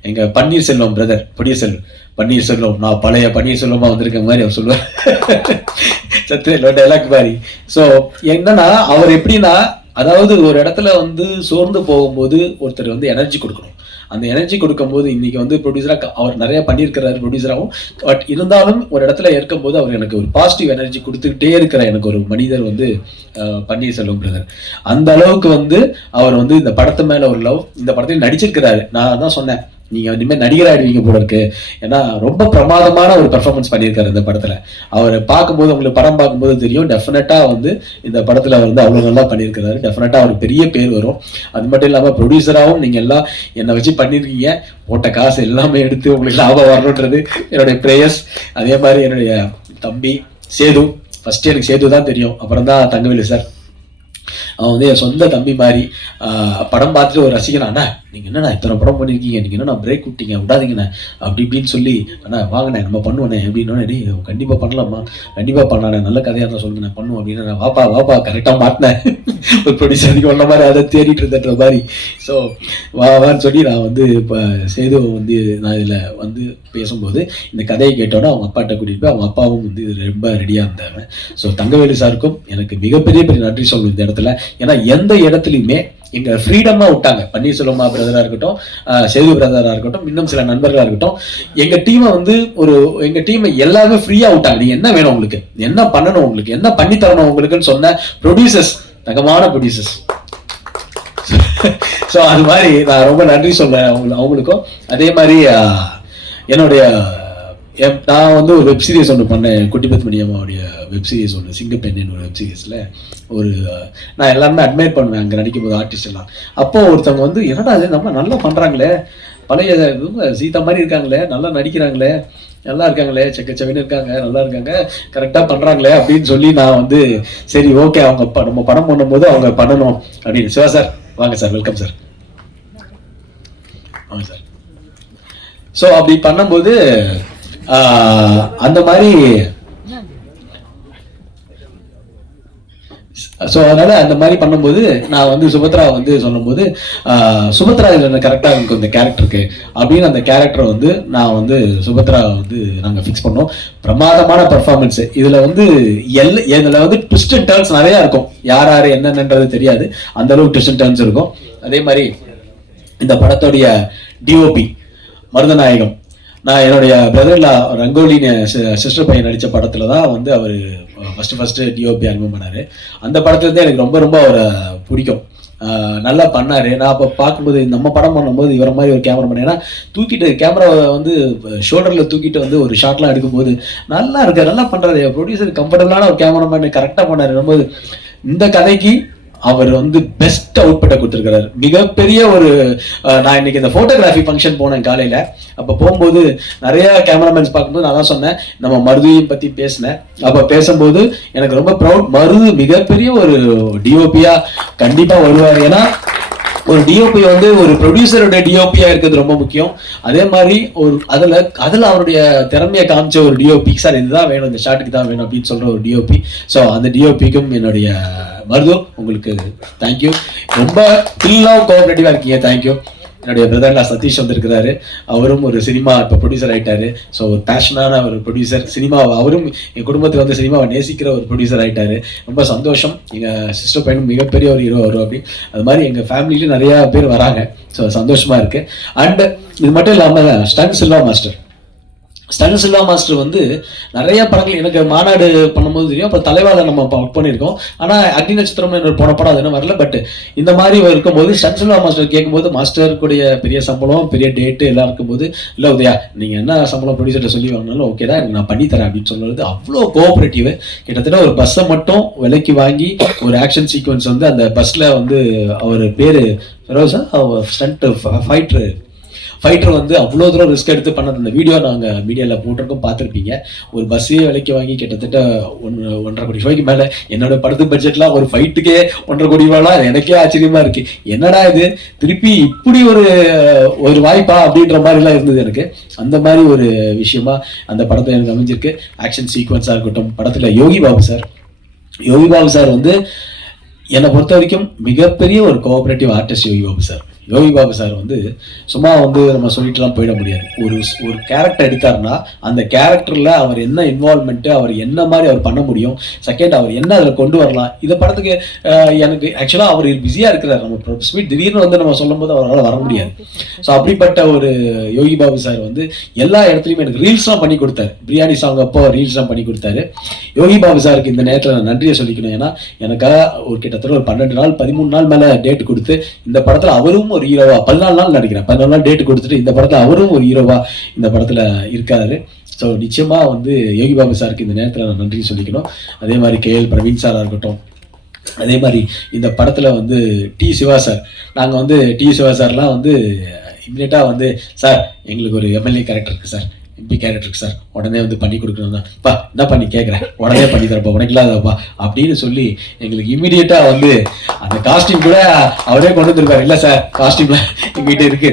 எங்க பன்னீர்செல்வம் பிரதர், ப்ரொடியூசர் பன்னீர்செல்வம், நான் பழைய பன்னீர்செல்வமா வந்திருக்க மாதிரி அவர் சொல்லுவார், சத்திர டைலாக் மாதிரி. ஸோ என்னன்னா அவர் எப்படின்னா, அதாவது ஒரு இடத்துல வந்து சோர்ந்து போகும்போது ஒருத்தர் வந்து எனர்ஜி கொடுக்கணும். அந்த எனர்ஜி கொடுக்கும்போது இன்னைக்கு வந்து ப்ரொடியூசரா அவர் நிறைய பண்ணியிருக்கிறாரு ப்ரொடியூசராகவும். பட் இருந்தாலும் ஒரு இடத்துல இருக்கும்போது அவர் எனக்கு ஒரு பாசிட்டிவ் எனர்ஜி கொடுத்துக்கிட்டே இருக்கிற எனக்கு ஒரு மனிதர் வந்து பன்னீர்செல்வம் பிரதர். அந்த அளவுக்கு வந்து அவர் வந்து இந்த படத்து மேல ஒரு லவ், இந்த படத்தில் நடிச்சிருக்கிறாரு. நான் தான் சொன்னேன், நீங்க இனிமேல் நடிகர் ஆயிடுவீங்க போல இருக்கு. ஏன்னா ரொம்ப பிரமாதமான ஒரு பெர்ஃபார்மன்ஸ் பண்ணியிருக்காரு இந்த படத்துல. அவரை பார்க்கும்போது, உங்களுக்கு படம் பார்க்கும்போது தெரியும், டெஃபினட்டா வந்து இந்த படத்துல வந்து அவ்வளவு நல்லா பண்ணியிருக்கிறாரு. டெஃபினட்டா அவருக்கு பெரிய பேர் வரும். அது மட்டும் இல்லாம ப்ரொடியூசராகவும் நீங்க எல்லாம் என்னை வச்சு பண்ணியிருக்கீங்க. போட்ட காசு எல்லாமே எடுத்து உங்களுக்கு லாபம் வரணுன்றது என்னுடைய பிரேயர்ஸ். அதே மாதிரி என்னுடைய தம்பி சேது, ஃபர்ஸ்ட் எனக்கு சேது தான் தெரியும், அப்புறம் தான் தங்கவேலு சார். அவன் வந்து என் சொந்த தம்பி மாதிரி. படம் பார்த்துட்டு ஒரு ரசிகனா, அண்ணா நீங்கள் என்னண்ணா இத்தனை படம் பண்ணியிருக்கீங்க, நீங்கள் என்னண்ணா பிரேக் விட்டீங்க, விடாதீங்கண்ணே அப்படி இப்படின்னு சொல்லி, அண்ணா வாங்கண்ணே நம்ம பண்ணுவோண்ணே அப்படின்னோடனே, டே கண்டிப்பாக பண்ணலாமா, கண்டிப்பாக பண்ணலாண்ணே, நல்ல கதையாக இருந்தால் சொல்லுண்ணே பண்ணுவோம் அப்படின்னு. நான் வாப்பா கரெக்டாக மாட்டினேன். ஒரு ப்ரொடியூசருக்கு ஒன்ன மாதிரி அதை தேடிட்டு இருந்தன்ற மாதிரி. ஸோ வான்னு சொல்லி நான் வந்து இப்போ சேது வந்து நான் இதில் வந்து பேசும்போது இந்த கதையை கேட்டோன்னா அவங்க அப்பாட்ட கூட்டிகிட்டு போய், அவங்க அப்பாவும் வந்து ரொம்ப ரெடியாக இருந்தாங்க. ஸோ தங்கவேலு சாருக்கும் எனக்கு மிகப்பெரிய நன்றி சொல்லணும் இந்த இடத்துல. ஏன்னா எந்த இடத்துலையுமே எங்க ஃப்ரீடமா விட்டாங்க. பன்னீர்செல்வமா பிரதரா இருக்கட்டும், சேது பிரதரா இருக்கட்டும், இன்னும் சில நண்பர்களா இருக்கட்டும், எங்க டீமை வந்து எங்க டீமை எல்லாருமே ஃப்ரீயா விட்டாங்க. நீங்க என்ன வேணும், உங்களுக்கு என்ன பண்ணணும், உங்களுக்கு என்ன பண்ணி தரணும் உங்களுக்குன்னு சொன்ன ப்ரொடியூசர்ஸ், தகமான ப்ரொடியூசர்ஸ். ஸோ அது மாதிரி நான் ரொம்ப நன்றி சொல்றேன் அவங்களுக்கும். அதே மாதிரி என்னுடைய நான் வந்து ஒரு வெப் சீரிஸ் ஒன்று பண்ணேன், குட்டிபத் மணியம்மாவுடைய வெப் சீரிஸ் ஒன்று, சிங்கப்பெண்ணின் ஒரு வெப் சீரிஸில் ஒரு நான் எல்லாருமே அட்மையர் பண்ணுவேன் அங்கே நடிக்கும் போது ஆர்டிஸ்ட் எல்லாம். அப்போ ஒருத்தவங்க வந்து என்னடா அது நம்ம நல்லா பண்ணுறாங்களே, பழைய சீதா மாதிரி இருக்காங்களே, நல்லா நடிக்கிறாங்களே, நல்லா இருக்காங்களே, செக்கச்சவன்னு இருக்காங்க, நல்லா இருக்காங்க, கரெக்டாக பண்ணுறாங்களே அப்படின்னு சொல்லி நான் வந்து சரி ஓகே அவங்க நம்ம படம் பண்ணும்போது அவங்க பண்ணணும் அப்படின்னு. சிவா சார் வாங்க சார், வெல்கம் சார், வாங்க சார். ஸோ அப்படி பண்ணும்போது அந்த மாதிரி ஸோ அதனால அந்த மாதிரி பண்ணும்போது நான் வந்து சுபத்ரா வந்து சொல்லும்போது, சுபத்ரா இதில் கரெக்டாக இருக்கும் இந்த கேரக்டருக்கு அப்படின்னு அந்த கேரக்டரை வந்து நான் வந்து சுபத்ரா வந்து நாங்கள் ஃபிக்ஸ் பண்ணோம். பிரமாதமான பர்ஃபார்மன்ஸு. இதில் வந்து இதில் வந்து ட்விஸ்ட் அண்ட் டர்ன்ஸ் நிறையா இருக்கும். யார் யார் என்னென்னன்றது தெரியாது, அந்த அளவுக்கு ட்விஸ்ட் அண்ட் டர்ன்ஸ் இருக்கும். அதே மாதிரி இந்த படத்துடைய டிஓபி மருதநாயகம், நான் என்னுடைய பிரதர்ல ரங்கோலின்னு சிஸ்டர் பையன் நடித்த படத்தில் தான் வந்து அவர் ஃபஸ்ட்டு டிஓபி அறிமுகம் பண்ணார். அந்த படத்துலேருந்து எனக்கு ரொம்ப ரொம்ப அவரை பிடிக்கும். நல்லா பண்ணார். நான் அப்போ பார்க்கும்போது நம்ம படம் பண்ணும்போது இவரை மாதிரி ஒரு கேமராமேன், ஏன்னா தூக்கிட்டு கேமராவை வந்து ஷோல்டரில் தூக்கிட்டு வந்து ஒரு ஷாட்லாம் எடுக்கும்போது நல்லா இருக்கு, நல்லா பண்ணுறாரு ப்ரொடியூசர், கம்ஃபர்டபுளான ஒரு கேமராமேன், கரெக்டாக பண்ணார். ரொம்ப இந்த கதைக்கு அவர் வந்து பெஸ்ட் அவுட்புட்டை கொடுத்துருக்கிறாரு. மிகப்பெரிய ஒரு நான் இன்னைக்கு இந்த போட்டோகிராஃபி ஃபங்க்ஷன் போனேன் காலையில். அப்போ போகும்போது நிறைய கேமராமேன்ஸ் பார்க்கும்போது நான் தான் சொன்னேன், நம்ம மருதியும் பற்றி பேசினேன். அப்போ பேசும்போது எனக்கு ரொம்ப ப்ரௌட், மருது மிகப்பெரிய ஒரு டிஓபியா கண்டிப்பாக வருவார். ஏன்னா ஒரு டிஓபி வந்து ஒரு ப்ரொடியூசருடைய டிஓபியா இருக்கிறது ரொம்ப முக்கியம். அதே மாதிரி ஒரு அதில் அவருடைய திறமையை காமிச்ச ஒரு டிஓபி, சார் இதுதான் வேணும், இந்த ஷாட்டுக்கு தான் வேணும் அப்படின்னு சொல்ற ஒரு டிஓபி. ஸோ அந்த டிஓபிக்கும் என்னுடைய மருது உங்களுக்கு தேங்க்யூ. ரொம்ப ஃபுல்லாக கோஆபரேட்டிவாக இருக்கீங்க, தேங்க்யூ. என்னுடைய பிரதர்லா சதீஷ் வந்திருக்கிறாரு, அவரும் ஒரு சினிமா இப்போ ப்ரொடியூசர் ஆகிட்டாரு. ஸோ ஒரு பேஷனான ஒரு ப்ரொடியூசர், சினிமா அவரும் என் குடும்பத்தில் வந்து சினிமாவை நேசிக்கிற ஒரு ப்ரொடியூசர் ஆகிட்டாரு. ரொம்ப சந்தோஷம். எங்கள் சிஸ்டர் பையனும் மிகப்பெரிய ஒரு ஹீரோ வரும் அப்படி. அது மாதிரி எங்கள் ஃபேமிலியிலும் நிறையா பேர் வராங்க. ஸோ சந்தோஷமாக இருக்குது. அண்ட் இது மட்டும் இல்லாமல் ஸ்டன் சில்வா மாஸ்டர் வந்து நிறைய படங்கள் எனக்கு மாநாடு பண்ணும்போது தெரியும். அப்புறம் தலைவாழ நம்ம ஒர்க் பண்ணியிருக்கோம். ஆனால் அக்னி நட்சத்திரம்னு போன படம் அது என்ன வரல. பட் இந்த மாதிரி இருக்கும்போது ஸ்டன் சில்வா மாஸ்டர் கேட்கும்போது, மாஸ்டருக்குடைய பெரிய சம்பளம், பெரிய டேட்டு எல்லாம் இருக்கும்போது, இல்லை உதயா நீங்கள் என்ன சம்பளம் ப்ரொடியூசர்கிட்ட சொல்லி வாங்கினாலும் ஓகே தான், எனக்கு நான் பண்ணித்தரேன் அப்படின்னு சொல்லுறது அவ்வளோ கோஆப்ரேட்டிவ். கிட்டத்தட்ட ஒரு பஸ்ஸை மட்டும் விலைக்கு வாங்கி ஒரு ஆக்ஷன் சீக்வன்ஸ் வந்து அந்த பஸ்ஸில் வந்து அவர் பேர் ஃபெரோஸா, ஸ்டண்ட் ஃபைட்டர் வந்து அவ்வளோ தூரம் ரிஸ்க் எடுத்து பண்ணது. அந்த வீடியோ நாங்கள் மீடியாவில் போட்டிருக்கோம், பார்த்துருப்பீங்க. ஒரு பஸ்ஸே விலைக்கு வாங்கி கிட்டத்தட்ட 1.5 கோடி ரூபாய்க்கு மேலே. என்னோட படத்து பட்ஜெட்லாம் ஒரு ஃபைட்டுக்கே 1.5 கோடி ரூபாய்லாம் எனக்கே ஆச்சரியமா இருக்கு. என்னடா இது திருப்பி இப்படி ஒரு வாய்ப்பா அப்படின்ற மாதிரிலாம் இருந்தது எனக்கு. அந்த மாதிரி ஒரு விஷயமா அந்த படத்தை எனக்கு அமைஞ்சிருக்கு. ஆக்ஷன் சீக்வன்ஸாக இருக்கட்டும், படத்தில் யோகி பாபு சார் வந்து என்னை பொறுத்த வரைக்கும் மிகப்பெரிய ஒரு கோஆபரேட்டிவ் ஆர்டிஸ்ட் யோகி பாபு சார் வந்து சும்மா வந்து நம்ம சொல்லிட்டுலாம் போயிட முடியாது. ஒரு கேரக்டர் எடுத்தாருன்னா அந்த கேரக்டரில் அவர் என்ன இன்வால்மெண்ட்டு, அவர் என்ன மாதிரி அவர் பண்ண முடியும், செகண்ட் அவர் என்ன அதில் கொண்டு வரலாம். இந்த படத்துக்கு எனக்கு ஆக்சுவலாக அவர் பிஸியாக இருக்கிறார். நம்ம ஸ்பீட் திடீர்னு வந்து நம்ம சொல்லும் போது அவரால் வர முடியாது. ஸோ அப்படிப்பட்ட ஒரு யோகி பாபு சார் வந்து எல்லா இடத்துலையுமே எனக்கு ரீல்ஸ்லாம் பண்ணி கொடுத்தாரு. பிரியாணி சாங் அப்போ ரீல்ஸ்லாம் பண்ணி கொடுத்தாரு. யோகி பாபு சாருக்கு இந்த நேரத்தில் நான் நன்றியை சொல்லிக்கணும். ஏன்னா எனக்காக ஒரு கிட்டத்தட்ட ஒரு 12 நாள் 13 நாள் மேலே டேட் கொடுத்து இந்த படத்தில் அவரும் ஒரு ஹீரோவா 14 நாள் நினைக்கிறேன், 14 நாள் டேட் கொடுத்துட்டு இந்த படத்துல அவரும் ஒரு ஹீரோவா இந்த படத்துல இருக்காரு. ஸோ நிச்சயமா வந்து யோகி பாபு சாருக்கு இந்த நேரத்தில் நான் நன்றி சொல்லிக்கணும். அதே மாதிரி KL பிரவீன் சாரா இருக்கட்டும், அதே மாதிரி இந்த படத்துல வந்து டி சிவா சார், நாங்கள் வந்து டி சிவா சார்லாம் வந்து இம்மிடியட்டாக வந்து சார் எங்களுக்கு ஒரு எம்எல்ஏ கேரக்டர் இருக்குது சார், எம்பி கேரக்டர் இருக்கு சார், உடனே வந்து பண்ணி கொடுக்கணும் தான் பா, என்ன பண்ணி கேட்குறேன், உடனே பண்ணி தரப்பா, உனக்கு இல்லாதப்பா அப்படின்னு சொல்லி எங்களுக்கு இம்மிடியட்டாக வந்து அந்த காஸ்டியூம் கூட அவரே கொண்டு வந்துருப்பாரு. இல்லை சார் காஸ்டியூம்லாம் எங்ககிட்ட இருக்கு,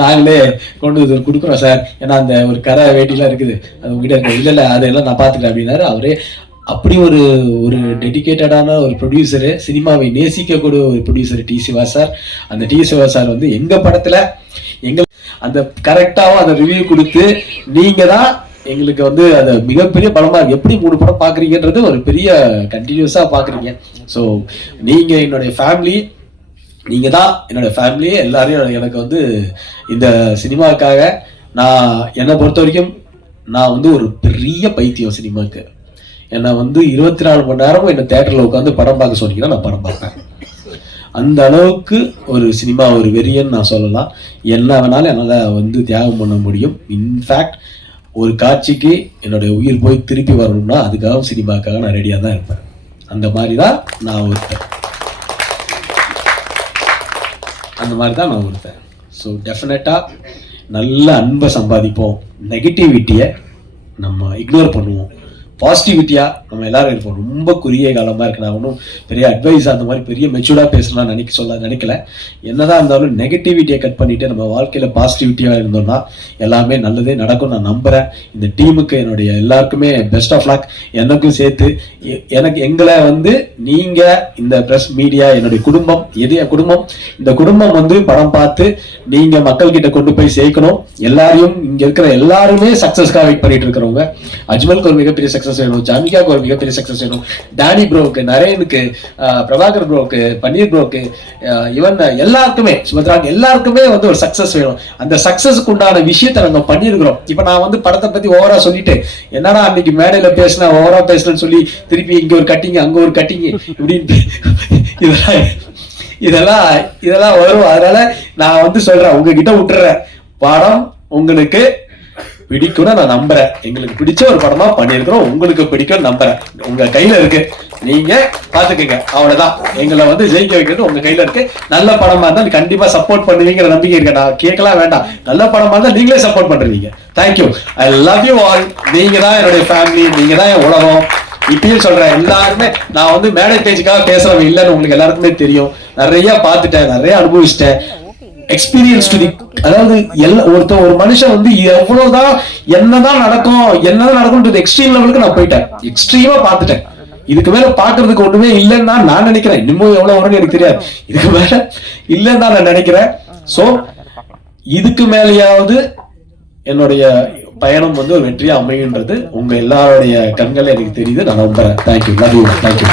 நாங்களே கொண்டு வந்து கொடுக்குறோம் சார், ஏன்னா அந்த ஒரு கரை வேட்டிலாம் இருக்குது அது உங்ககிட்ட இருக்கு. இல்லை அதெல்லாம் நான் பார்த்துக்கிறேன் அப்படின்னாரு அவரே. அப்படி ஒரு ஒரு டெடிகேட்டடான ஒரு ப்ரொடியூசரு, சினிமாவை நேசிக்கக்கூடிய ஒரு ப்ரொடியூசர் டி சிவா சார். அந்த டி சிவா சார் வந்து எங்கள் படத்தில் அந்த கரெக்டாகவும் அந்த ரிவ்யூ கொடுத்து நீங்கள் தான் எங்களுக்கு வந்து அது மிகப்பெரிய படமாக இருக்கு. எப்படி 3 படம் பார்க்குறீங்கன்றது ஒரு பெரிய கண்டினியூஸாக பார்க்குறீங்க. ஸோ நீங்கள் என்னுடைய ஃபேமிலி, நீங்கள் தான் என்னோடய ஃபேமிலி. எல்லாரையும் எனக்கு வந்து இந்த சினிமாவுக்காக நான் என்னை பொறுத்த வரைக்கும் நான் வந்து ஒரு பெரிய பைத்தியம் சினிமாவுக்கு. என்னை வந்து 24 மணி நேரமும் என்னை தேட்டரில் உட்காந்து படம் பார்க்க சொன்னீங்கன்னா நான் படம் பார்ப்பேன். அந்த அளவுக்கு ஒரு சினிமா ஒரு வெறியன்னு நான் சொல்லலாம். என்ன வேணாலும் என்னால் வந்து தியாகம் பண்ண முடியும். இன்ஃபேக்ட் ஒரு காட்சிக்கு என்னுடைய உயிர் போய் திருப்பி வரணும்னா அதுக்காக சினிமாக்காக நான் ரெடியாக தான் இருப்பேன். அந்த மாதிரி தான் நான் ஒருத்தேன், அந்த மாதிரி தான் நான் ஒருத்தேன். ஸோ டெஃபினட்டாக நல்ல அன்பை சம்பாதிப்போம், நெகட்டிவிட்டியை நம்ம இக்னோர் பண்ணுவோம், பாசிட்டிவிட்டியாக நம்ம எல்லாரும் இருப்போம். ரொம்ப குறுகிய காலமாக இருக்கு, நான் ஒன்றும் பெரிய அட்வைஸ் அந்த மாதிரி பெரிய மெச்சூர்டாக பேசலாம் நினைக்கல. என்னதான் இருந்தாலும் நெகட்டிவிட்டியை கட் பண்ணிவிட்டு நம்ம வாழ்க்கையில் பாசிட்டிவிட்டியாக இருந்தோம்னா எல்லாமே நல்லதே நடக்கும் நான் நம்புகிறேன். இந்த டீமுக்கு என்னுடைய எல்லாருக்குமே பெஸ்ட் ஆஃப் லக், எனக்கும் சேர்த்து. எனக்கு எங்களை வந்து நீங்கள் இந்த ப்ரெஸ் மீடியா என்னுடைய குடும்பம், எது என் குடும்பம், இந்த குடும்பம் வந்து படம் பார்த்து நீங்கள் மக்கள்கிட்ட கொண்டு போய் சேர்க்கணும். எல்லாரையும் இங்கே இருக்கிற எல்லாருமே சக்ஸஸ்க்காக வெயிட் பண்ணிட்டு இருக்கிறவங்க. அஜ்மலுக்கு ஒரு மிகப்பெரிய சக்ஸஸ் வேணும், ஜாமிகாவுக்கு ஒரு மிகப்பெரிய சக்ஸஸ் வேணும், டானி ப்ரோவுக்கு, நரேனுக்கு, பிரபாகர் ப்ரோவுக்கு, பன்னீர் ப்ரோவுக்கு, இவன் எல்லாருக்குமே, சுமத்ராக்கு எல்லாருக்குமே வந்து ஒரு சக்ஸஸ் வேணும். அந்த சக்ஸஸுக்கு உண்டான விஷயத்தை நாங்கள் பண்ணியிருக்கிறோம். இப்போ நான் வந்து படத்தை பற்றி ஓவரா சொல்லிட்டு என்னடா அன்னைக்கு மேடையில் பேசினா ஓவரா பேசலன்னு சொல்லி திருப்பி இங்கே ஒரு கட்டிங்க அங்கே ஒரு கட்டிங்க இப்படின்ட்டு இதெல்லாம் வரும். அதனால நான் வந்து சொல்றேன், உங்ககிட்ட விட்டுறேன், படம் உங்களுக்கு பிடிக்கும்னு நான் நம்புறேன். எங்களுக்கு பிடிச்ச ஒரு படமா பண்ணியிருக்கிறோம், உங்களுக்கு பிடிக்கும் நம்புறேன். உங்க கையில இருக்கு, நீங்க பாத்துக்கங்க, அவ்வளவுதான். எங்களை வந்து ஜெயிக்க வைக்கிறது உங்க கையில இருக்கு. நல்ல படமா இருந்தா கண்டிப்பா சப்போர்ட் பண்ணுவீங்கிற நம்பிக்கை இருக்கு. நான் கேட்கலாம் வேண்டாம், நல்ல படமா இருந்தா நீங்களே சப்போர்ட் பண்றீங்க. Thank you, I love you all. நீங்க தான் என்னுடைய ஃபேமிலி, நீங்க தான் என் உலகம். இப்பயும் சொல்றேன், எல்லாருமே நான் வந்து மேடை பேச்சுக்காக பேசுறவங்க இல்லைன்னு உங்களுக்கு எல்லாருக்குமே தெரியும். நிறைய பார்த்துட்டேன், நிறைய அனுபவிச்சிட்டேன். எக்ஸ்பீரியன்ஸ் டு தி, அதாவது ஒரு மனுஷன் வந்து எவ்வளவுதான் என்னதான் நடக்கும் எக்ஸ்ட்ரீம் லெவலுக்கு நான் போயிட்டேன், எக்ஸ்ட்ரீமா பார்த்துட்டேன். இதுக்கு மேல பாக்குறதுக்கு ஒண்ணுமே இல்லைன்னு தான் நான் நினைக்கிறேன். இன்னமும் எவ்வளவு வரும்னு எனக்கு தெரியாது, இதுக்கு மேல இல்லைன்னு தான் நான் நினைக்கிறேன். சோ இதுக்கு மேலேயாவது என்னுடைய பயணம் வந்து ஒரு வெற்றியா அமையுன்றது உங்க எல்லாருடைய கண்கள் எனக்கு தெரியுது, நான் நம்புறேன். Thank you, love you, thank you.